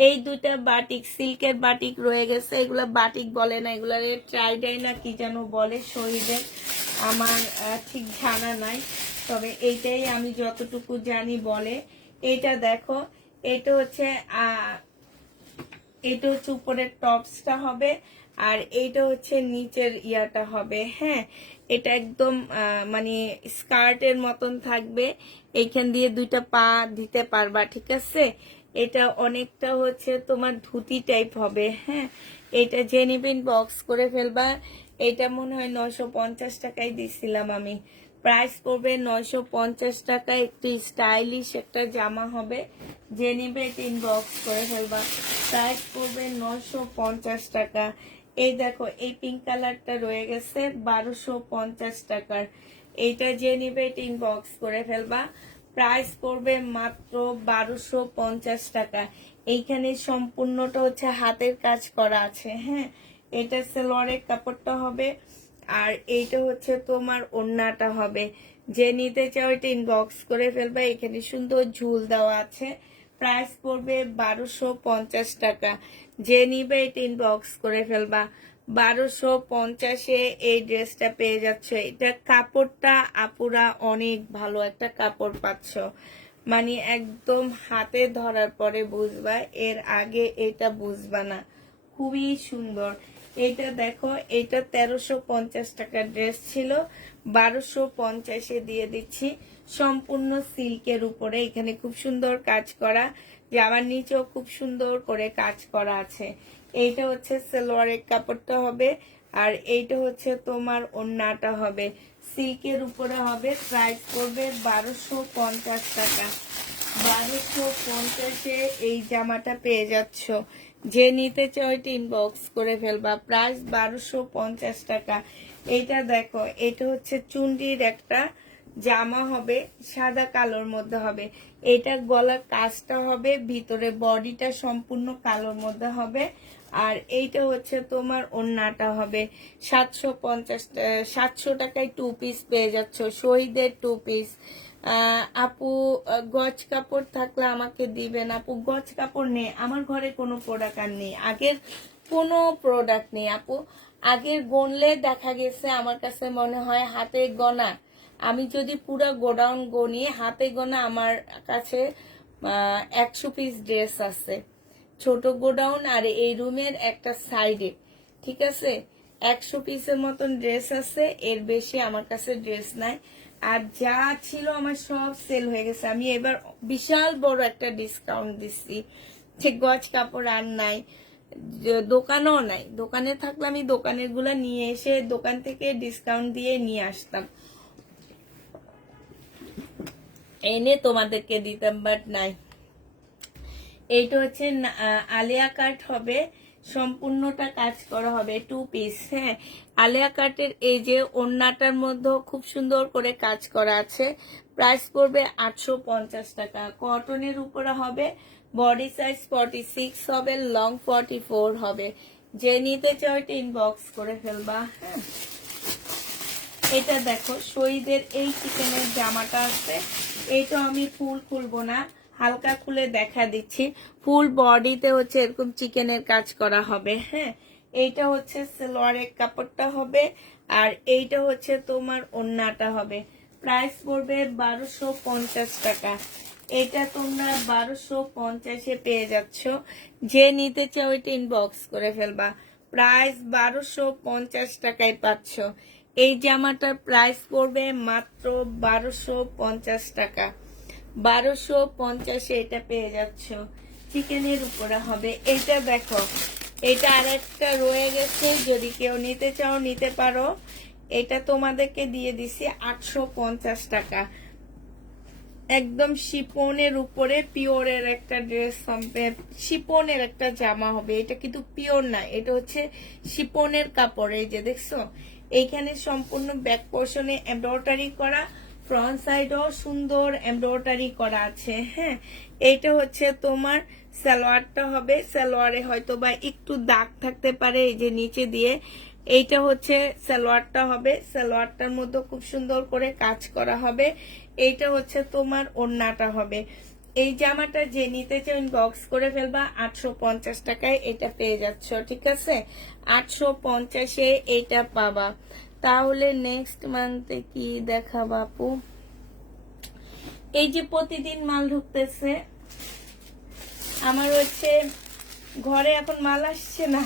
এই দুইটা বাটিক সিল্কের বাটিক রয়ে গেছে। এগুলা বাটিক বলে না, এগুলা ট্রাইডাই না কি যেন বলে শহীদের, আমার ঠিক জানা নাই, তবে এইটাই আমি যতটুকু জানি বলে। এটা দেখো, এটা হচ্ছে উপরের টপসটা হবে, আর এইটা হচ্ছে নিচের ইয়াটা হবে, হ্যাঁ। এটা একদম মানে স্কার্টের মতন থাকবে, এইখান দিয়ে দুইটা পা দিতে পারবা, ঠিক আছে। এটা অনেকটা হচ্ছে তোমার ধুতি টাইপ হবে, হ্যাঁ। এটা যে নিবেন বক্স করে ফেলবা। এটা মনে হয় 950 টাকায় দিছিলাম আমি। প্রাইস পড়বে 950 টাকা। একটু স্টাইলিশ একটা জামা হবে, যে নিবে এটা ইনবক্স করে ফেলবা। প্রাইস পড়বে 950 টাকা। এই দেখো এই পিঙ্ক কালারটা রয়ে গেছে 1250 টাকার। এইটা যে নিবে এটা ইনবক্স করে ফেলবা। প্রাইস পড়বে মাত্র 1250 টাকা। এইখানে সম্পূর্ণটা হচ্ছে হাতের কাজ করা আছে, হ্যাঁ। এটা সালোয়ারের কাপড়টা হবে, আর এইটা হচ্ছে তোমার ওড়নাটা হবে। যে নিতে চাও এটা ইনবক্স করে ফেলবা। এখানে সুন্দর ঝুল দেওয়া আছে। প্রাইস পড়বে 1250 টাকা। যে নিবে এটা ইনবক্স করে ফেলবা। 1250-এ এই ড্রেসটা পেয়ে যাচ্ছ। এটা কাপড়টা আপুরা অনেক ভালো একটা কাপড় পাচ্ছ, মানে একদম হাতে ধরার পরে বুঝবা, এর আগে এটা বুঝবা না। খুবই সুন্দর। এটা দেখো, এটা 1350 টাকার ড্রেস ছিল, 1250-এ দিয়ে দিচ্ছি। সম্পূর্ণ সিল্কের উপরে, এখানে খুব সুন্দর কাজ করা, জামার নিচেও খুব সুন্দর করে কাজ করা আছে। এইটা হচ্ছে সালোয়ারের কাপড়টা হবে, আর এইটা হচ্ছে তোমার ওড়নাটা হবে, সিল্কের উপরে হবে। প্রাইস পড়বে 1250 টাকা। 1250-এ এই জামাটা পেয়ে যাচ্ছ। যে নিতে চাও এটা ইনবক্স করে ফেলবা। প্রাইস 1250 টাকা। এইটা দেখো, এটা হচ্ছে চুন্ডির একটা জামা হবে, সাদা কালোর মধ্যে হবে। এটা গলার কাজটা হবে, ভিতরে বডিটা সম্পূর্ণ কালোর মধ্যে হবে। আর এইটা হচ্ছে তোমার ওড়নাটা হবে। 750 টাকায় 2 পিস পেয়ে যাচ্ছ, শহীদের 2 পিস। আপু গজ কাপড় থাকলে আমাকে দিবেন। আপু গজ কাপড় নেই আমার ঘরে, কোনো প্রোডাক্ট আর নেই, আগের কোনো প্রোডাক্ট নেই আপু। আগের গনলে দেখা গেছে আমার কাছে মনে হয় হাতে গোনা, আমি যদি পুরো গোডাউন গনি হাতে গোনা আমার কাছে 100 পিস ড্রেস আছে। ছোট গোডাউন আর এই রুমের একটা সাইডে, ঠিক আছে, 100 পিসের মতন ড্রেস আছে, এর বেশি আমার কাছে ড্রেস নাই। আর যা ছিল আমার সব সেল হয়ে গেছে। আমি এবার বিশাল বড় একটা ডিসকাউন্ট দিচ্ছি, ঠিক গজ কাপড় আর নাই, দোকানও নাই। দোকানে থাকলে আমি দোকানের গুলা নিয়ে এসে দোকান থেকে ডিসকাউন্ট দিয়ে নিয়ে আসতাম, এনে তোমাদেরকে দিতাম, বাট নাই। এইটা হচ্ছে আলিয়া কাট হবে, সম্পূর্ণটা কাজ করা হবে, 2 পিস, হ্যাঁ। আলিয়া কাটের এই যে ওড়নাটার মধ্যে খুব সুন্দর করে কাজ করা আছে। প্রাইস পড়বে 850 টাকা। কটনের উপরে হবে, বডি সাইজ 46 হবে, লং 44 হবে। যে নিতে চাও এটা ইনবক্স করে ফেলবা, হ্যাঁ। এটা দেখো, শহীদের এই চিকেনের জামাটা আছে। এইটা আমি ফুল খুলবো না, হালকা খুলে দেখা দিচ্ছি। ফুল বডিতে হচ্ছে এরকম চিকেনের কাজ করা হবে, হ্যাঁ। এইটা হচ্ছে সালোয়ারের কাপড়টা হবে, আর এইটা হচ্ছে তোমার ওড়নাটা হবে। প্রাইস পড়বে 1250 টাকা। এটা তোমরা 1250-এ পেয়ে যাচ্ছ। যে নিতে চাও এটা ইনবক্স করে ফেলবা। প্রাইস 1250 টাকায় পাচ্ছ। এই জামাটার প্রাইস পড়বে মাত্র 1250 টাকা। 1250-এ এটা পেয়ে যাচ্ছ। চিকেনের উপরে হবে। এটা দেখো, এটা আরেকটা রয়ে গেছে, যদি কেউ নিতে চাও নিতে পারো। এটা তোমাদেরকে দিয়ে দিছি 850 টাকা। একদম শিপনের উপরে পিওরের একটা ড্রেস হবে, শিপনের একটা জামা হবে। এটা কিন্তু পিওর না, এটা হচ্ছে শিপনের কাপড়। এই যে দেখছো, এইখানে সম্পূর্ণ ব্যাক পোর্শনে এমব্রয়ডারি করা, ফ্রন্ট সাইডও সুন্দর এমব্রয়ডারি করা আছে, হ্যাঁ। এইটা হচ্ছে তোমার সালোয়ারটা হবে। সালোয়ারে হয়তো বা একটু দাগ থাকতে পারে এই যে নিচে দিয়ে। এইটা হচ্ছে সালোয়ারটা হবে, সালোয়ারটার মধ্যে খুব সুন্দর করে কাজ করা হবে। এইটা হচ্ছে তোমার ওড়নাটা হবে। এই জামাটা যে নিতে চাও ইনবক্স করে ফেলবা। 850 টাকায় এটা পেয়ে যাচ্ছ, ঠিক আছে। 850-এ এটা পাবা। তাহলে নেক্সট মান্থে কি দেখাবা আপু? এই যে প্রতিদিন মাল ঢুকতেছে আমার হচ্ছে ঘরে এখন মাল আসছে না,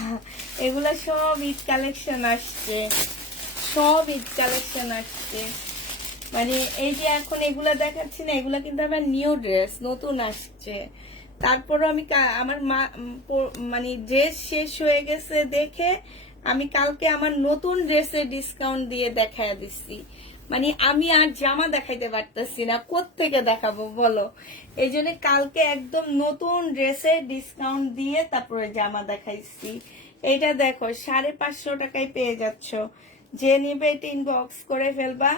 এগুলা সব ঈদ কালেকশন আসছে, সব ঈদ কালেকশন আসছে। মানে এই যে এখন এগুলা দেখাচ্ছি না, এগুলা কিন্তু আমার নিউ ড্রেস, নতুন আসছে। তারপরও আমি আমার মা মানে ড্রেস শেষ হয়ে গেছে দেখে আমি কালকে আমার নতুন ড্রেসে ডিসকাউন্ট দিয়ে দেখায় দিচ্ছি। মানে আমি আর জামা দেখাইতে পারতেছি না, কোত্থেকে দেখাবো বলো। এই জন্য কালকে একদম নতুন ড্রেসে ডিসকাউন্ট দিয়ে তারপরে জামা দেখাইছি। এটা দেখো 550 টাকায় পেয়ে যাচ্ছ, যে নিবে এটা ইনবক্স করে ফেলবা।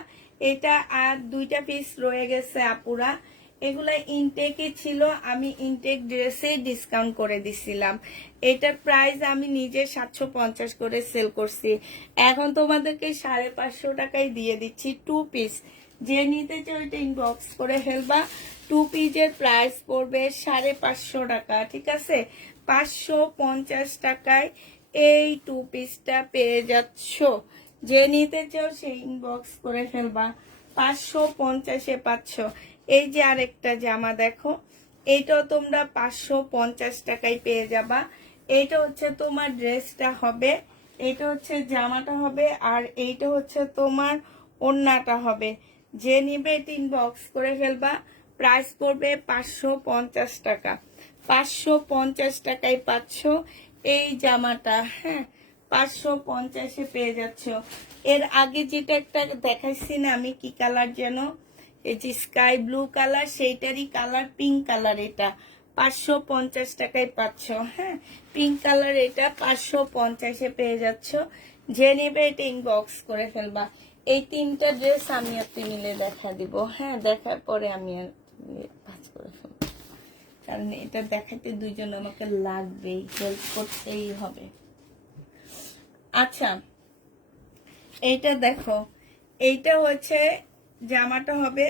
এটা আর 2টা পিস রয়ে গেছে আপুরা, এগুলা ইনটেকে ছিল, আমি ইনটেক ড্রেসে ডিসকাউন্ট করে দিছিলাম। এটার প্রাইস আমি নিজে 750 করে সেল করছি, এখন তোমাদেরকে 550 টাকায় দিয়ে দিচ্ছি 2 পিস। যে নিতে চাও এটা ইনবক্স করে ফেলবা। 2 পিসের প্রাইস পড়বে 550 টাকা, ঠিক আছে? 550 টাকায় এই 2 পিসটা পেয়ে যাচ্ছ। যে নিতে চাও সেই ইনবক্স করে ফেলবা। 550-এ পাচ্ছ। এই যে আরেকটা জামা দেখো, এইটাও তোমরা 550 টাকায় পেয়ে যাবা। এইটা হচ্ছে তোমার ড্রেসটা হবে, এটা হচ্ছে জামাটা হবে, আর এইটা হচ্ছে তোমার ওড়নাটা হবে। যে নিবে এটা ইনবক্স করে ফেলবা। প্রাইস পড়বে 550 টাকা। 550 টাকায় পাচ্ছ এই জামাটা। হ্যাঁ, 550-এ পেয়ে যাচ্ছ। এর আগে যেটা একটা দেখাইছি না আমি, কি কালার যেন, এই যে স্কাই ব্লু কালার, সেইটারই কালার পিঙ্ক কালার, এটা 550 টাকায় পাচ্ছ। হ্যাঁ, পিঙ্ক কালার এটা 550-এ পেয়ে যাচ্ছ। যে নেবে এটা ইনবক্স করে ফেলবা। এই 3টা ড্রেস আমি আর তুই মিলে দেখা দিব। হ্যাঁ, দেখার পরে আমি আর ভাঁজ করে ফেলবো, কারণ এটা দেখাতে দুইজন আমাকে লাগবেই, হেল্প করতেই হবে। আচ্ছা, এইটা দেখো, এইটা হচ্ছে জামাটা হবে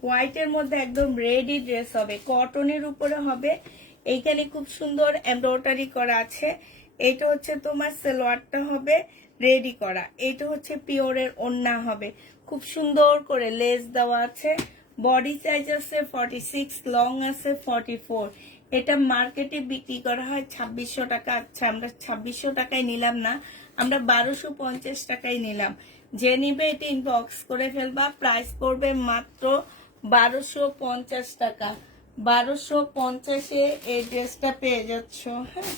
হোয়াইটের মধ্যে, একদম রেডি ড্রেস হবে, কটনের উপরে হবে। এইখানে খুব সুন্দর এমব্রয়ডারি করা আছে। এটা হচ্ছে তোমার সালোয়ারটা হবে রেডি করা। এটা হচ্ছে পিওরের ওড়না হবে, খুব সুন্দর করে লেস দেওয়া আছে। বডি সাইজ আছে 46, লং আছে 44। এটা মার্কেটে বিক্রি করা হয় 2600 টাকা। আচ্ছা, আমরা 2600 টাকায় নিলাম না, আমরা 1250 টাকায় নিলাম। যে নিবে এটা ইনবক্স করে ফেলবা। প্রাইস পড়বে মাত্র 1250 টাকা। 1250-এ এই ড্রেসটা পেয়ে যাচ্ছ। হ্যাঁ,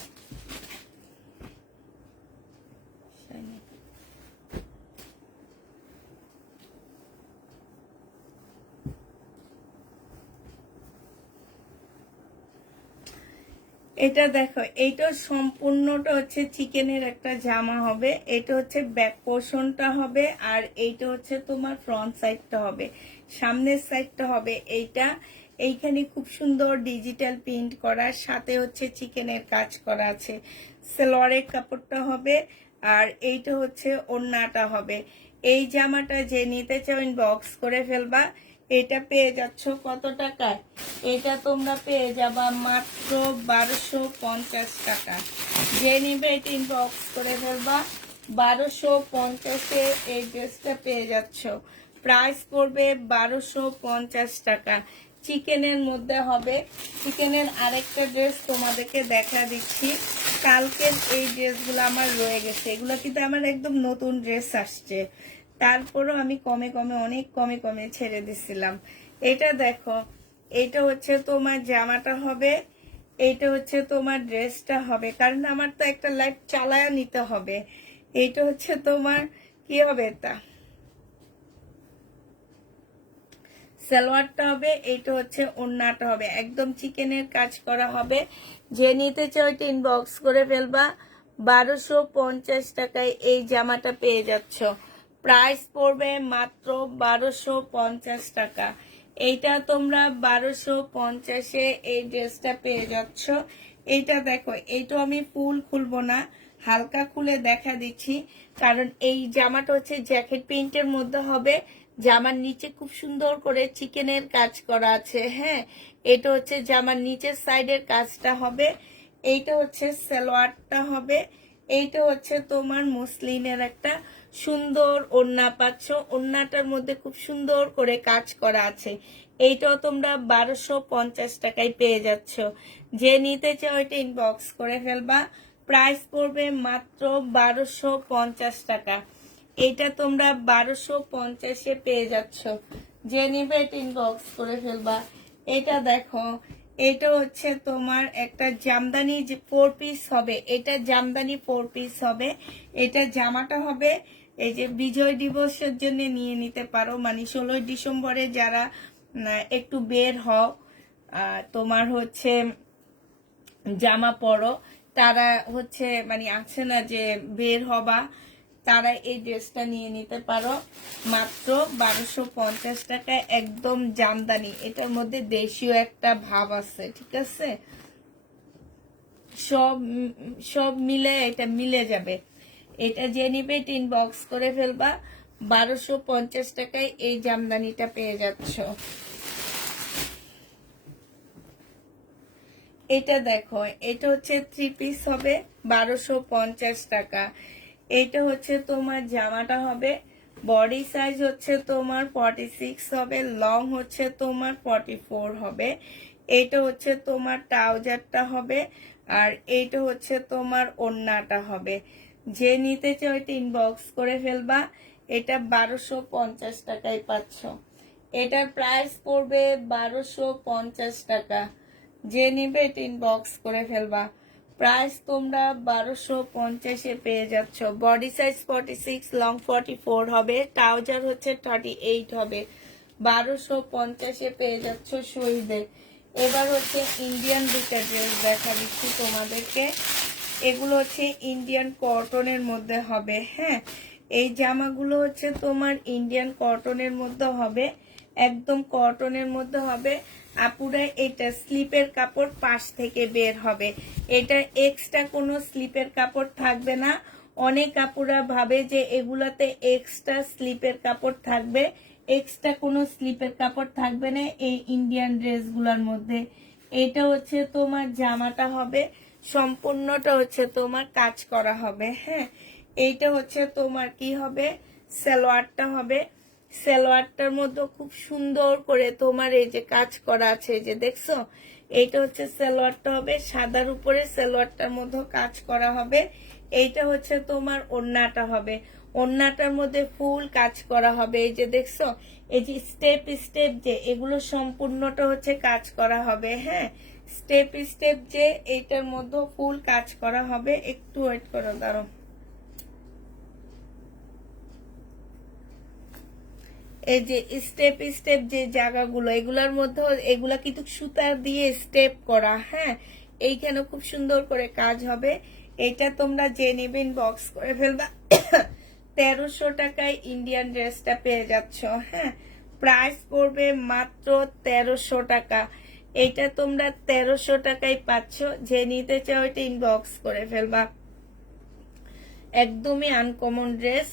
এটা দেখো, এইটা সম্পূর্ণটা হচ্ছে চিকেনের একটা জামা হবে। এটা হচ্ছে ব্যাক পোর্শনটা হবে, আর এইটা হচ্ছে তোমার ফ্রন্ট সাইডটা হবে। সামনের সাইডটা হবে এইটা। এইখানে খুব সুন্দর ডিজিটাল প্রিন্ট করা, সাথে হচ্ছে চিকেনের কাজ করা আছে। সালোয়ারের কাপড়টা হবে, আর এইটা হচ্ছে ওড়নাটা হবে। এই জামাটা যে নিতে চাও ইনবক্স করে ফেলবা। এটা পেয়ে যাচ্ছ কত টাকায়? এটা তোমরা পেয়ে যাবা মাত্র 1250 টাকা। যে নিবে এটা ইনবক্স করে ফেলবা। 1250-এ এই ড্রেসটা পেয়ে যাচ্ছ। প্রাইস পড়বে 1250 টাকা। চিকেনের মধ্যে হবে। চিকেনের আরেকটা ড্রেস তোমাদেরকে দেখা দিচ্ছি। কালকের এই ড্রেসগুলো আমার রয়ে গেছে, এগুলো কিন্তু আমার একদম নতুন ড্রেস আসছে, তারপরও আমি কমে কমে, অনেক কমে কমে ছেড়ে দিছিলাম। এটা দেখো, এটা হচ্ছে তোমার জামাটা হবে, এইটা হচ্ছে তোমার ড্রেসটা হবে, কারণ আমার তো একটা লাইফ চালায়া নিতে হবে। এইটা হচ্ছে তোমার কি হবে, তা সালোয়ারটা হবে, এইটা হচ্ছে ওড়নাটা হবে, একদম চিকেনের কাজ করা হবে। যে নিতে চাও এটা ইনবক্স করে ফেলবা। 1250 টাকায় এই জামাটা পেয়ে যাচ্ছ। প্রাইস পড়বে মাত্র 1250 টাকা। এইটা তোমরা 1250-এ এই ড্রেসটা পেয়ে যাচ্ছ। এইটা দেখো, এইটা আমি ফুল খুলবো না, হালকা খুলে দেখা দিচ্ছি, কারণ এই জামাটা হচ্ছে জ্যাকেট প্রিন্টের মধ্যে হবে। জামার নিচে খুব সুন্দর করে চিকেনের কাজ করা আছে। হ্যাঁ, এটা হচ্ছে জামার নিচের সাইডের কাজটা হবে। এইটা হচ্ছে সালোয়ারটা হবে। এইটা হচ্ছে তোমার মসলিনের একটা সুন্দর ওড়না পাচ্ছ, ওড়নাটার মধ্যে খুব সুন্দর করে কাজ করা আছে। এইটাও তোমরা 1250 টাকায় পেয়ে যাচ্ছ। যে নিতে চাও এটা ইনবক্স করে ফেলবা, প্রাইস পড়বে মাত্র 1250 টাকা। এটা তোমরা 1250-এ পেয়ে যাচ্ছ। যে নিবে এটা ইনবক্স করে ফেলবা। এটা দেখো, এটা হচ্ছে তোমার একটা জামদানি যে 4 পিস হবে, এটা জামদানি 4 পিস হবে। এটা জামাটা হবে এই যে বিজয় দিবসের জন্য নিয়ে নিতে পারো, মানে 16 ডিসেম্বরে যারা একটু বের হও, তোমার হচ্ছে জামা পরো, তারা হচ্ছে মানে আছে না যে বের হবা, তারা এই ড্রেসটা নিয়ে নিতে পারো মাত্র 1250 টাকায়। একদম জামদানি, এটার মধ্যে দেশীয় একটা ভাব আছে, ঠিক আছে? সব সব মিলে এটা মিলে যাবে। এটা যে নিবে এটা ইনবক্স করে ফেলবা, 1250 টাকায় এই জামদানিটা পেয়ে যাচ্ছ। এটা দেখো, এটা হচ্ছে 3 পিস হবে, 1250 টাকা। এটা হচ্ছে তোমার জামাটা হবে, বডি সাইজ হচ্ছে তোমার 46 হবে, লং হচ্ছে তোমার 44 হবে। এটা হচ্ছে তোমার ট্রাউজারটা হবে, আর এইটা হচ্ছে তোমার ওড়নাটা হবে। যে নিতে চাও এটা ইনবক্স করে ফেলবা, এটা 1250 টাকায় পাচ্ছ। এটার প্রাইস পড়বে 1250 টাকা। যে নিবে এটা ইনবক্স করে ফেলবা, প্রাইস তোমরা 1250-এ পেয়ে যাচ্ছ। বডি সাইজ 46, লং 44 হবে, ট্রাউজার হচ্ছে 38 হবে। 1250-এ পেয়ে যাচ্ছ শহীদের। এবার হচ্ছে ইন্ডিয়ান দুটা ড্রেস দেখা দিচ্ছি তোমাদেরকে। এগুলো হচ্ছে ইন্ডিয়ান কটনের মধ্যে হবে। হ্যাঁ, এই জামাগুলো হচ্ছে তোমার ইন্ডিয়ান কটনের মধ্যে হবে, একদম কটনের মধ্যে হবে। আপুরা এটা স্লিপের কাপড় পাশ থেকে বের হবে, এটা এক্সট্রা কোনো স্লিপের কাপড় থাকবে না। অনেক আপুরা ভাবে যে এগুলাতে এক্সট্রা স্লিপের কাপড় থাকবে, এক্সট্রা কোনো স্লিপের কাপড় থাকবে না এই ইন্ডিয়ান ড্রেসগুলোর মধ্যে। এটা হচ্ছে তোমার জামাটা হবে, সম্পূর্ণটা হচ্ছে তোমার কাজ করা হবে। হ্যাঁ, এইটা হচ্ছে তোমার কি হবে, সালোয়ারটা হবে। সালোয়ারটার মধ্যে খুব সুন্দর করে তোমার এই যে কাজ করা আছে, এই যে দেখছো, এইটা হচ্ছে সালোয়ারটা হবে, সাদার উপরে সালোয়ারটার মধ্যে কাজ করা হবে। এইটা হচ্ছে তোমার ওড়নাটা হবে, ওড়নাটার মধ্যে ফুল কাজ করা হবে। এই যে দেখছো, এই যে স্টেপ স্টেপ যে এগুলো সম্পূর্ণটা হচ্ছে কাজ করা হবে। হ্যাঁ, স্টেপ স্টেপ যে এইটার মধ্যে ফুল কাজ করা হবে। একটু ওয়েট করো, দাঁড়াও। এই যে স্টেপ স্টেপ যে জায়গাগুলো, এগুলার মধ্যে এগুলা কিন্তু সুতা দিয়ে স্টেপ করা। হ্যাঁ, এইখানে খুব সুন্দর করে কাজ হবে। এটা তোমরা যে নেবেন বক্স করে ফেলবা। 1300 টাকায় ইন্ডিয়ান ড্রেসটা পেয়ে যাচ্ছ। হ্যাঁ, প্রাইস পড়বে মাত্র 1300 টাকা। এটা তোমরা 1300 টাকায় পাচ্ছ। যে নিতে চাও এটা ইনবক্স করে ফেলবা। একদমই আনকমন ড্রেস,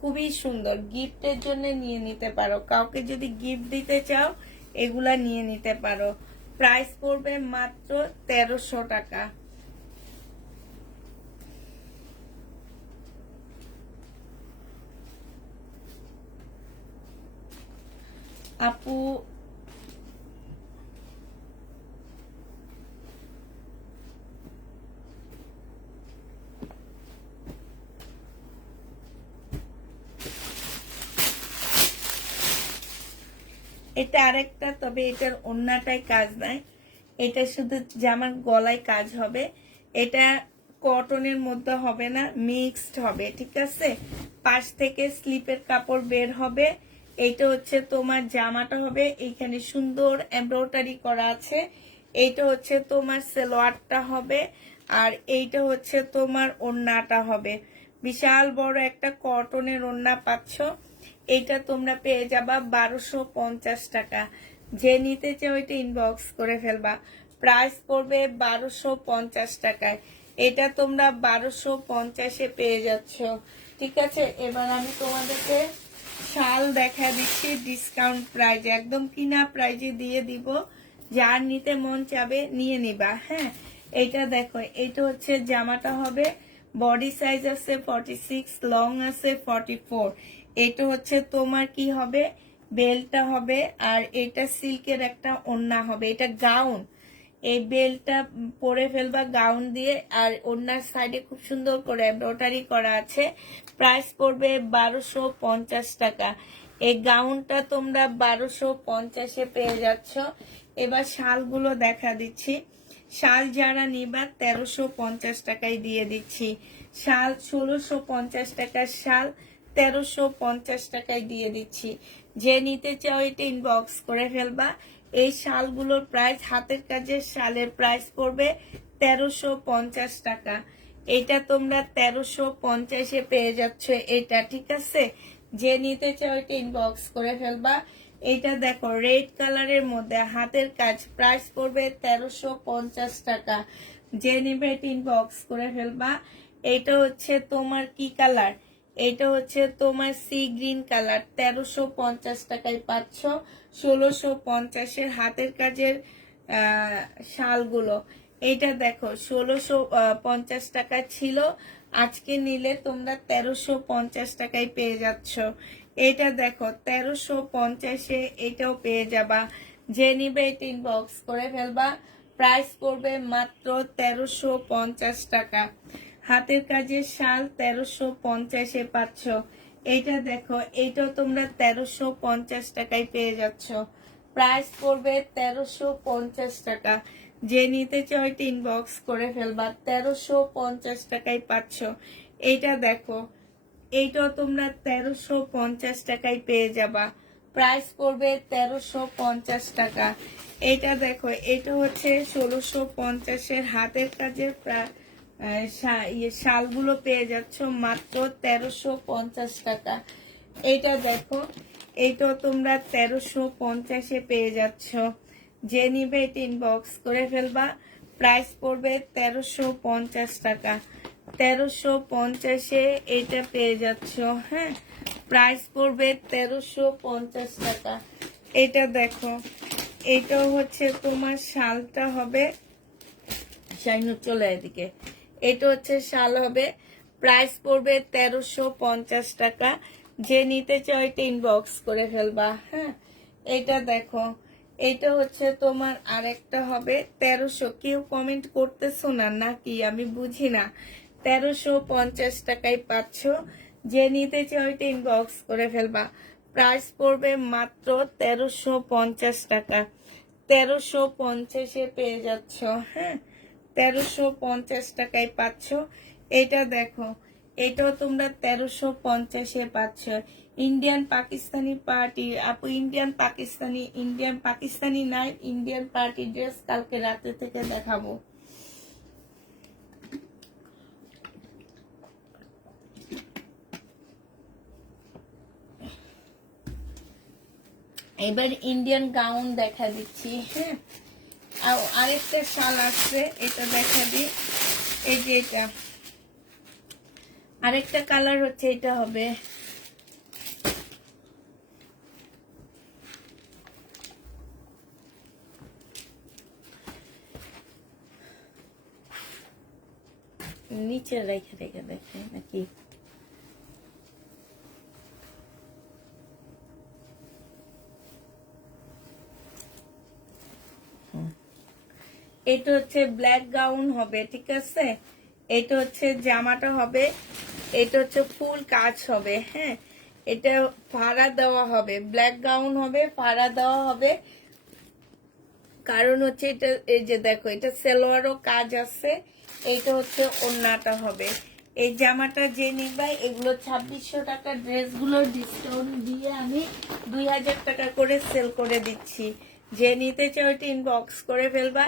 খুবই সুন্দর, গিফটের জন্য নিয়ে নিতে পারো। কাউকে যদি গিফট দিতে চাও এগুলা নিয়ে নিতে পারো। প্রাইস পড়বে মাত্র 1300 টাকা। আপু এটা আরেকটা, তবে এটার ওড়নাটায় কাজ নাই, এটা শুধু জামার গলায় কাজ হবে। এটা কটনের মধ্যে হবে না, মিক্সড হবে, ঠিক আছে? পাশ থেকে স্লিপের কাপড় বের হবে। এইটা হচ্ছে তোমার জামাটা হবে, এইখানে সুন্দর এমব্রয়ডারি করা আছে। এইটা হচ্ছে তোমার সালোয়ারটা হবে, আর এইটা হচ্ছে তোমার ওড়নাটা হবে। বিশাল বড় একটা কটনের ওড়না পাচ্ছ। এইটা তোমরা পেয়ে যাবা 1250 টাকা। যে নিতে চাও এটা ইনবক্স করে ফেলবা, প্রাইস পড়বে 1250 টাকায়। এটা তোমরা 1250-এ পেয়ে যাচ্ছ, ঠিক আছে? এবার আমি তোমাদেরকে শাল দেখা দিচ্ছি ডিসকাউন্ট প্রাইজে, একদম কিনা প্রাইজে দিয়ে দিব। যার নিতে মন চাবে নিয়ে নিবা। হ্যাঁ, এইটা দেখো, এইটা হচ্ছে জামাটা হবে, বডি সাইজ আছে 46, লং আছে 44। এটা হচ্ছে তোমার কি হবে, বেলটা হবে, আর এটা সিল্কের একটা ওড়না হবে, এটা গাউন। এই বেলটা পরে ফেলবা গাউন দিয়ে, আর ওড়নার সাইডে খুব সুন্দর করে এমব্রয়ডারি করা আছে। প্রাইস পড়বে 1250 টাকা। এই গাউনটা তোমরা 1250-এ পেয়ে যাচ্ছ। এবার শালগুলো দেখা দিচ্ছি। শাল যারা নিবা 1350 টাকায় দিয়ে দিচ্ছি। শাল 1650 টাকার শাল 1350 টাকায় দিয়ে দিচ্ছি। যে নিতে চাও এটা ইনবক্স করে ফেলবা। এই শালগুলোর প্রাইস, হাতের কাজের শালের প্রাইস পড়বে 1350 টাকা। এটা তোমরা 1350-এ পেয়ে যাচ্ছ এটা, ঠিক আছে? যে নিতে চাও এটা ইনবক্স করে ফেলবা। এটা দেখো রেড কালারের মধ্যে হাতের কাজ, প্রাইস পড়বে 1350 টাকা। যে নিবে এটা ইনবক্স করে ফেলবা। এটা হচ্ছে তোমার কি কালার, এটা হচ্ছে তোমার সি গ্রিন কালার, 1350 টাকায় পাচ্ছ। 1650-এর হাতের কাজের শালগুলো। এটা দেখো 1650 টাকা ছিল, আজকে নিলে তোমরা 1350 টাকায় পেয়ে যাচ্ছ। এটা দেখো 1350-এ এটাও পেয়ে যাবা। যে নিবে এটা ইনবক্স করে ফেলবা। প্রাইস পড়বে মাত্র 1350 টাকা। হাতের কাজের শাল 1350-এ পাচ্ছ। এটা দেখো, এটাও তোমরা 1350 টাকায় পেয়ে যাচ্ছ। প্রাইস পড়বে 1350 টাকা। যে নিতে চাও এটা ইনবক্স করে ফেলবা। 1350 টাকায় পাচ্ছ। এইটা দেখো, এইটাও তোমরা 1350 টাকায় পেয়ে যাবা। প্রাইস পড়বে 1350 টাকা। এটা দেখো, এটা হচ্ছে 1650-এর হাতের কাজের শালগুলো পেয়ে যাচ্ছ মাত্র 1350 টাকা। এটা দেখো, এইটাও তোমরা 1350-এ পেয়ে যাচ্ছ। যে নিবে এটা ইনবক্স করে ফেলবা। প্রাইস পড়বে 1350 টাকা। 1350-এ এটা পেয়ে যাচ্ছ। হ্যাঁ, প্রাইস পড়বে 1350 টাকা। এটা দেখো, এটাও হচ্ছে তোমার শালটা হবে, শাইনুর চলে এদিকে। এটা হচ্ছে শাল হবে, প্রাইস পড়বে 1350 টাকা। যে নিতে চাও এটা ইনবক্স করে ফেলবা। হ্যাঁ, এটা দেখো, এটা হচ্ছে তোমার আরেকটা হবে 1300। কেউ কমেন্ট করতেছো না নাকি, আমি বুঝি না। 1350 টাকায় পাচ্ছ। যে নিতে চাও এটা ইনবক্স করে ফেলবা। প্রাইস পড়বে মাত্র 1350 টাকা। 1350-এ পেয়ে যাচ্ছ। হ্যাঁ, 1350 টাকায় পাচ্ছ। এটা দেখো, এটাও তোমরা 1350-এ পাচ্ছ। ইন্ডিয়ান পাকিস্তানি পার্টি আপু, ইন্ডিয়ান পাকিস্তানি নাই, ইন্ডিয়ান পার্টি ড্রেস কালকে রাতে থেকে দেখাবো। এবার ইন্ডিয়ান গাউন দেখা দিচ্ছি। হ্যাঁ, আরেকটা শাল আসছে, এটা দেখা দিই। এই যে এটা আরেকটা কালার হচ্ছে, এটা হবে নিচে রেখে রেখে দেখে নাকি, এটা হচ্ছে ব্ল্যাক গাউন হবে, ঠিক আছে? এটা হচ্ছে জামাটা হবে, এটা হচ্ছে ফুল কাজ হবে। হ্যাঁ, এটা ফাড়া দেওয়া হবে, ব্ল্যাক গাউন হবে, ফাড়া দেওয়া হবে। কারণ হচ্ছে এটা, এই যে দেখো, এটা সালোয়ারও কাজ আছে। এইটা হচ্ছে ওড়নাটা হবে। এই জামাটা যে নিবা, এগুলো 2600 টাকা ড্রেসগুলো ডিসকাউন্ট দিয়ে আমি 2000 টাকা করে সেল করে দিচ্ছি। যে নিতে চাও এটা ইনবক্স করে ফেলবা।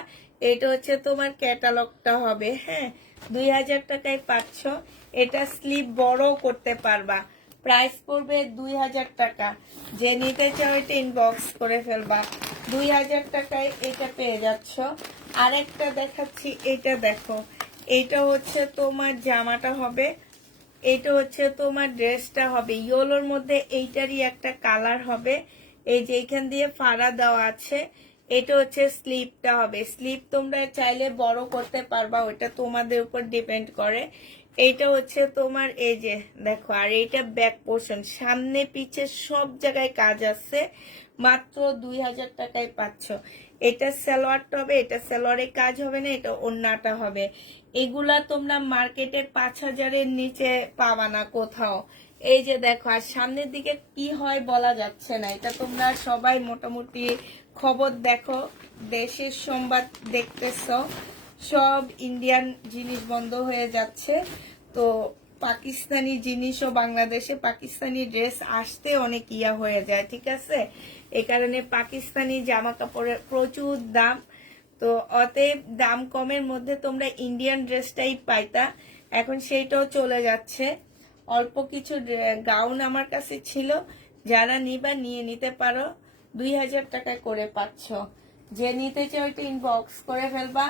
এটা হচ্ছে তোমার ক্যাটালগটা হবে। হ্যাঁ, 2000 টাকায় পাচ্ছ। এটা স্লিভ বড় করতে পারবা। প্রাইস পড়বে 2000 টাকা। যে নিতে চাও এটা ইনবক্স করে ফেলবা। 2000 টাকায় এটা পেয়ে যাচ্ছ। আরেকটা দেখাচ্ছি, এটা দেখো, এটা হচ্ছে তোমার জামাটা হবে, এটা হচ্ছে তোমার ড্রেসটা হবে। ইয়েলোর মধ্যে এইটারই একটা কালার হবে। এই যে এখান দিয়ে ফাড়া দেওয়া আছে। এটা হচ্ছে স্লিপটা হবে। স্লিপ তোমরা চাইলে বড় করতে পারবা, ওইটা তোমাদের উপর ডিপেন্ড করে। এইটা হচ্ছে তোমার এই যে দেখো, আর এইটা ব্যাক পোর্শন, সামনে পিছে সব জায়গায় কাজ আছে, মাত্র 2000 টাকায় পাচ্ছ। এটা সালোয়ারটা হবে, এটা সালোয়ারে কাজ হবে না, এটা ওড়নাটা হবে। এগুলা তোমরা মার্কেটে 5000-এর নিচে পাবা না কোথাও। এই যে দেখো, আর সামনের দিকে কি হয় বলা যাচ্ছে না। এটা তোমরা সবাই মোটামুটি খবর দেখো, দেশের সংবাদ দেখতেছ, সব ইন্ডিয়ান জিনিস বন্ধ হয়ে যাচ্ছে। তো পাকিস্তানি জিনিসও বাংলাদেশে, পাকিস্তানি ড্রেস আসতে অনেক ইয়া হয়ে যায়, ঠিক আছে। এই কারণে পাকিস্তানি জামা কাপড়ের প্রচুর দাম। তো অতএব দাম কমের মধ্যে তোমরা ইন্ডিয়ান ড্রেসটাই পাইতা, এখন সেইটাও চলে যাচ্ছে। অল্প কিছু গাউন আমার কাছে ছিল, যারা নিবা নিয়ে নিতে পারো, 2000 টাকা করে পাচ্ছ। যে নিতে চাও একটু ইনবক্স করে ফেলবা,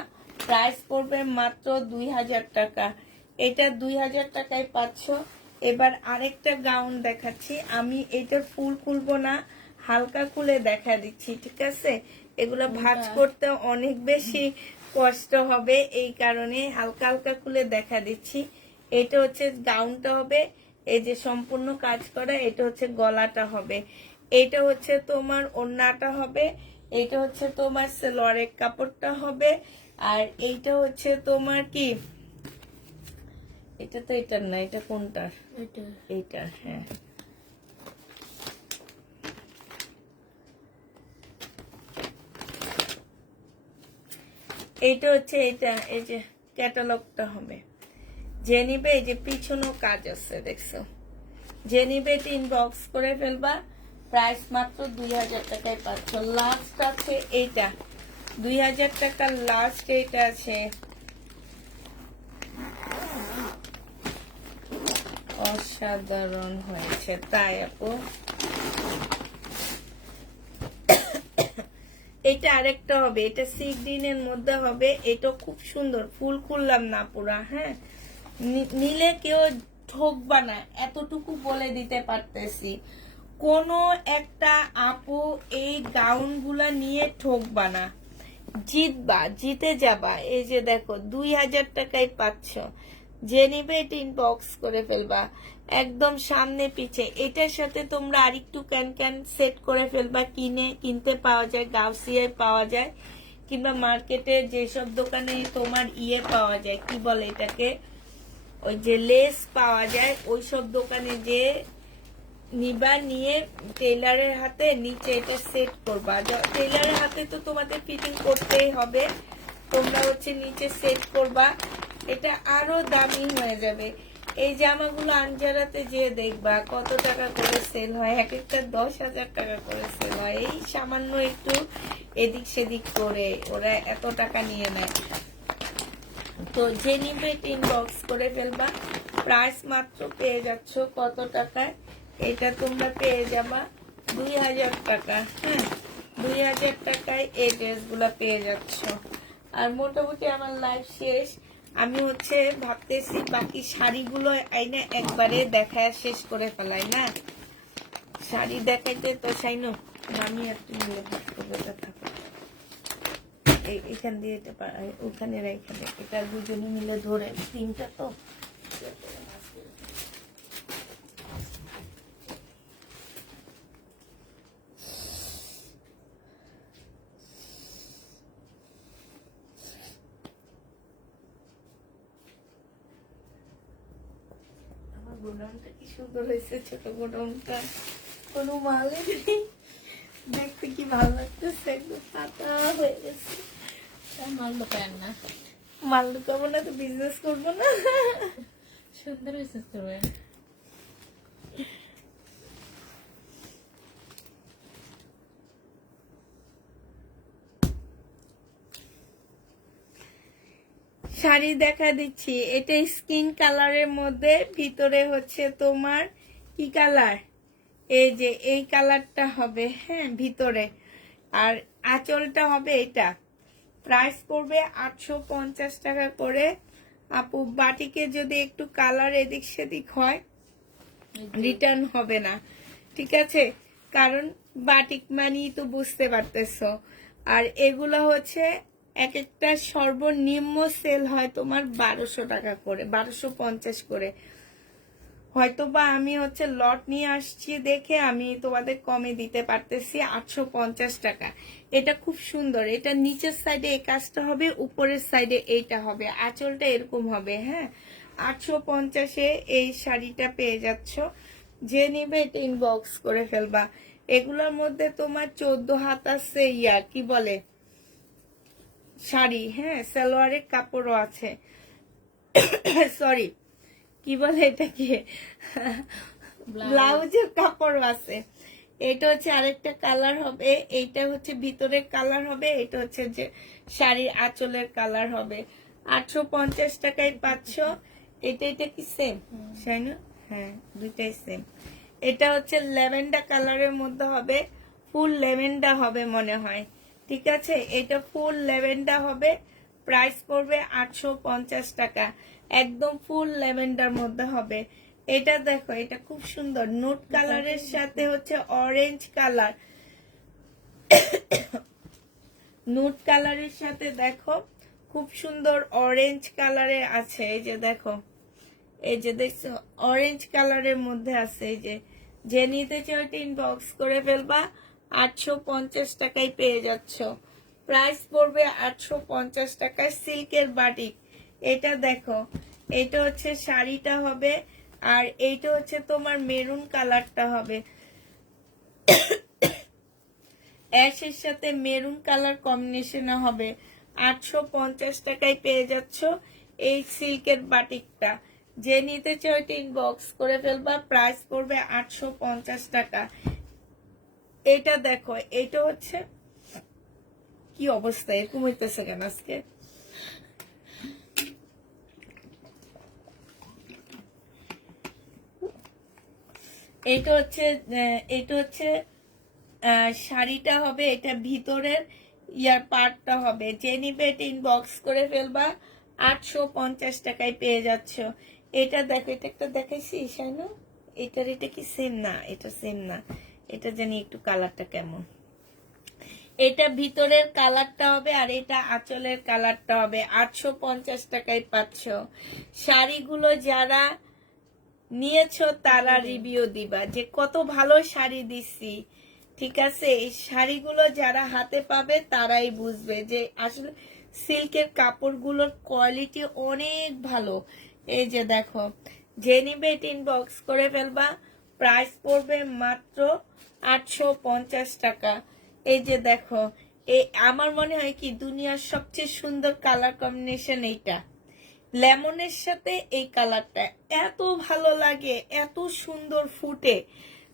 প্রাইস পড়বে মাত্র 2000 টাকা। এটা 2000 টাকায় পাচ্ছ। এবার আরেকটা গাউন দেখাচ্ছি আমি, এটার ফুল খুলবো না, হালকা খুলে দেখা দিচ্ছি, ঠিক আছে। এগুলা ভাঁজ করতে অনেক বেশি কষ্ট হবে, এই কারণে হালকা হালকা খুলে দেখা দিচ্ছি। এটা হচ্ছে গাউনটা হবে, এই যে সম্পূর্ণ কাজ করা, এটা হচ্ছে গলাটা হবে, এটা হচ্ছে তোমার ওড়নাটা হবে, এটা হচ্ছে তোমার সালোয়ারের কাপড়টা হবে, আর এইটা হচ্ছে তোমার কি, এটা তো এটার না, এটা কোনটার, এইটা, হ্যাঁ। এইটা হচ্ছে এটা, এই যে ক্যাটালগটা হবে। যে নিবে, এই যে পিছনেও কাজ আছে দেখছো, যে নিবে এটা ইনবক্স করে ফেলবা, প্রাইস মাত্র 2000 টাকায় পাচ্ছ। লাস্ট আছে এইটা, 2000 টাকার লাস্ট এইটা আছে, অসাধারণ হয়েছে তাই আপু। এটা আরেকটা হবে, এটা সি গ্রিনের মধ্যে হবে, এটা খুব সুন্দর, ফুল খুললাম না পুরা, হ্যাঁ। নিলে কেউ ঠকবা না, এতটুকু বলে দিতে পারতেছি। কোনো একটা আপু এই গাউন গুলা নিয়ে ঠকবা না, জিতবা, জিতে যাবা। এই যে দেখো 2000 টাকায় পাচ্ছ, যে নিবে এটা ইনবক্স করে ফেলবা, একদম সামনে পিছে। এটার সাথে তোমরা আরেকটু ক্যান ক্যান সেট করে ফেলবা, কিনতে পাওয়া যায়, গাউসিয়ায় পাওয়া যায়, কিংবা মার্কেটে যেসব দোকানে তোমার ইয়ে পাওয়া যায়, কি বলে এটাকে, ওই যে লেস পাওয়া যায়, ওই সব দোকানে যে নিবা, নিয়ে টেইলারের হাতে নিচে এটা সেট করবা। টেইলারের হাতে তো তোমাদের ফিটিং করতেই হবে, তোমরা হচ্ছে নিচে সেট করবা, এটা আরো দামি হয়ে যাবে। এই জামাগুলো আনজারাতে যে দেখবা কত টাকা করে সেল হয়, এক একটা 10,000 টাকা করে সেল হয়, এই সামান্য একটু এদিক সেদিক করে ওরা এত টাকা নিয়ে নেয়। তো যে নিবে ইনবক্স করে ফেলবা, প্রাইস মাত্র পেয়ে যাচ্ছ কত টাকায়, এটা তোমরা পেয়ে যাবা 2000 টাকা, হ্যাঁ। 2000 টাকায় এই ড্রেসগুলা পেয়ে যাচ্ছ। আর মোটামুটি আমার লাইফ শেষ, আমি হচ্ছে ভাবতেছি বাকি শাড়িগুলো আইনা একবারে দেখায় শেষ করে ফেলাই না, শাড়ি দেখাইতে তো সাইনো আমি আর তুমি মিলে ভাগ করবে, থাকো এখান দিয়ে ওখানে রেখে দে, এটা দুজনে মিলে ধরে, তিনটা তো। আমার গোডাউনটা কি সুন্দর হয়েছে, ছোট গোডাউনটা, কোনো মালই নেই, দেখতে কি ভালো লাগতেছে, একদম ফাঁকা হয়ে গেছে। মাল দোকান না, মাল ঢুকাবো না তো বিজনেস করবো না, সুন্দর বিশেষ করবে। শাড়ি দেখা দিচ্ছি, এটা স্কিন কালারের মধ্যে, ভিতরে হচ্ছে তোমার কি কালার, এই যে এই কালারটা হবে, হ্যাঁ, ভিতরে। আর আঁচলটা হবে এটা, প্রাইস পড়বে 850 টাকা করে। আপু বাটিকে যদি একটু কালার এদিক সেদিক হয় রিটার্ন হবে না, ঠিক আছে, কারণ বাটিক মানি তো বুঝতে পারতেছো। আর এগুলো হচ্ছে এক একটা সর্বনিম্ন সেল হয় তোমার 1200 টাকা করে, 1250 করে। হয়তো বা আমি লট নিয়ে আসছি দেখে আমি তোমাদের কমে দিতে পারতেছি 850 টাকা। এটা খুব সুন্দর, এটা নিচের সাইডে এই কাজটা হবে, উপরের সাইডে এইটা হবে, আঁচলটা এরকম হবে। হ্যাঁ, 850-এ এই শাড়িটা পেয়ে যাচ্ছ। যে নিবে এটা ইনবক্স করে ফেলবা। এগুলোর মধ্যে তোমার 14 হাত আছে কি বলে শাড়ি। হ্যাঁ, সালোয়ারের কাপড়ও আছে। সরি, কি বলে এটাকে, ব্লাউজের কাপড় আছে। এটা হচ্ছে আরেকটা কালার হবে, এইটা হচ্ছে ভিতরের কালার হবে, এটা হচ্ছে যে শাড়ির আঁচলের কালার হবে। 850 টাকায় পাচ্ছ। এটা কি সেম তাই না? হ্যাঁ, দুইটাই সেম। এটা হচ্ছে ল্যাভেন্ডার কালারের মধ্যে হবে, ফুল ল্যাভেন্ডার হবে মনে হয়। ঠিক আছে, এটা ফুল ল্যাভেন্ডার হবে, প্রাইস পড়বে 850 টাকা। একদম ফুল ল্যাভেন্ডার মধ্যে হবে। এটা দেখো, এটা খুব সুন্দর, নুট কালারের সাথে হচ্ছে অরেঞ্জ কালার, নুট কালারের সাথে দেখো খুব সুন্দর অরেঞ্জ কালারে আছে। এই যে দেখো, এই যে দেখছো অরেঞ্জ কালারের মধ্যে আছে। এই যে নিতে চাও ইনবক্স করে ফেলবা, 850 টাকায় পেয়ে যাচ্ছ। প্রাইস পড়বে 850 টাকায়। সিল্কের বাটিক, এটা দেখো, এটা হচ্ছে শাড়িটা হবে, আর এইটা হচ্ছে তোমার মেরুন কালারটা হবে, অ্যাশের সাথে মেরুন কালার কম্বিনেশনে হবে। 850 টাকায় পেয়ে যাচ্ছ এই সিল্কের বাটিকটা। যে নিতে চাও ইনবক্স করে ফেলবা, প্রাইস পড়বে 850 টাকা। এটা দেখো, এটা হচ্ছে কি অবস্থা, এরকম হইতেছে কেন আজকে? এটা হচ্ছে শাড়িটা হবে, এটা ভিতরের পার্টটা হবে। যে নিবে এটা ইনবক্স করে ফেলবা, 850 টাকায় পেয়ে যাচ্ছ। এটা দেখো, এটা একটা দেখাইছি শাইনো, এটা কি সেম না? এটা সেম না, এটা জানি একটু কালারটা কেমন। এটা ভিতরের কালারটা হবে, আর এটা আঁচলের কালারটা হবে। 850 টাকায় পাচ্ছ। শাড়িগুলো যারা নিয়েছো তারা রিভিউ দিবা যে কত ভালো শাড়ি দিছি। ঠিক আছে, এই শাড়িগুলো যারা হাতে পাবে তারাই বুঝবে যে আসলে সিল্কের কাপড়গুলোর কোয়ালিটি অনেক ভালো। এই যে দেখো, যে নিবে ইনবক্স করে ফেলবা, প্রাইস পড়বে মাত্র 850 টাকা। এই যে দেখো, আমার মনে হয় কি দুনিয়ার সবচেয়ে সুন্দর কালার কম্বিনেশন এইটা, লেমনের সাথে এই কালারটা এত ভালো লাগে, এত সুন্দর ফুটে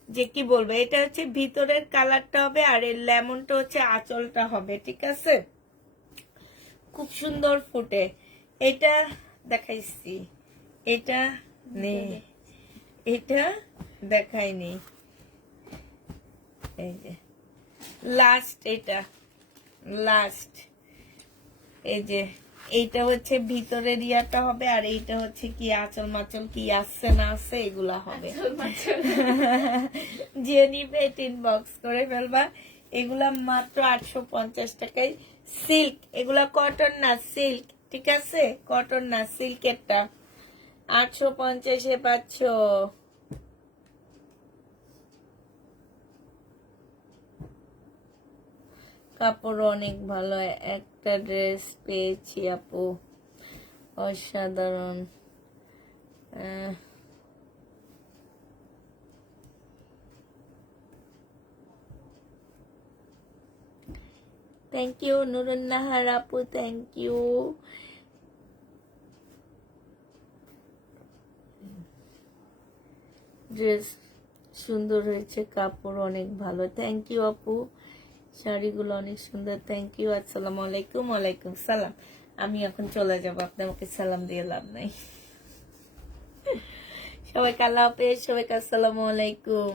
যে কি বলবো। এটা হচ্ছে ভিতরের কালারটা হবে, আর এই লেমনটা হচ্ছে আঁচলটা হবে। ঠিক আছে, খুব সুন্দর ফুটে। এটা দেখাইছি, এটা নেই, এটা দেখাইনি। এই যে লাস্ট, এটা লাস্ট। এই যে এইটা হচ্ছে ভিতরের ইয়াটা হবে, আর এইটা হচ্ছে কি আঁচল মাচল কি আসছে না আসছে এগুলা হবে। যে নিবে ইনবক্স করে ফেলবা। এগুলা মাত্র 850 টাকায়। সিল্ক, এগুলা কটন না, সিল্ক। ঠিক আছে, কটন না, সিল্কেরটা 850-এ পাচ্ছ। কাপড় অনেক ভালো, একটা ড্রেস পেয়েছি আপু, অসাধারণ। থ্যাংক ইউ নুরুন্নাহার আপু, থ্যাংক ইউ। ড্রেস সুন্দর হয়েছে, কাপড় অনেক ভালো, থ্যাংক ইউ আপু। শাড়িগুলো অনেক সুন্দর, থ্যাংক ইউ। আসসালামু আলাইকুম। ওয়ালাইকুম সালাম। আমি এখন চলে যাবো, আপনি আমাকে সালাম দিয়ে লাভ নাই। সবাইকে আল্লাহ হাফেজ, সবাইকে আসসালামু আলাইকুম।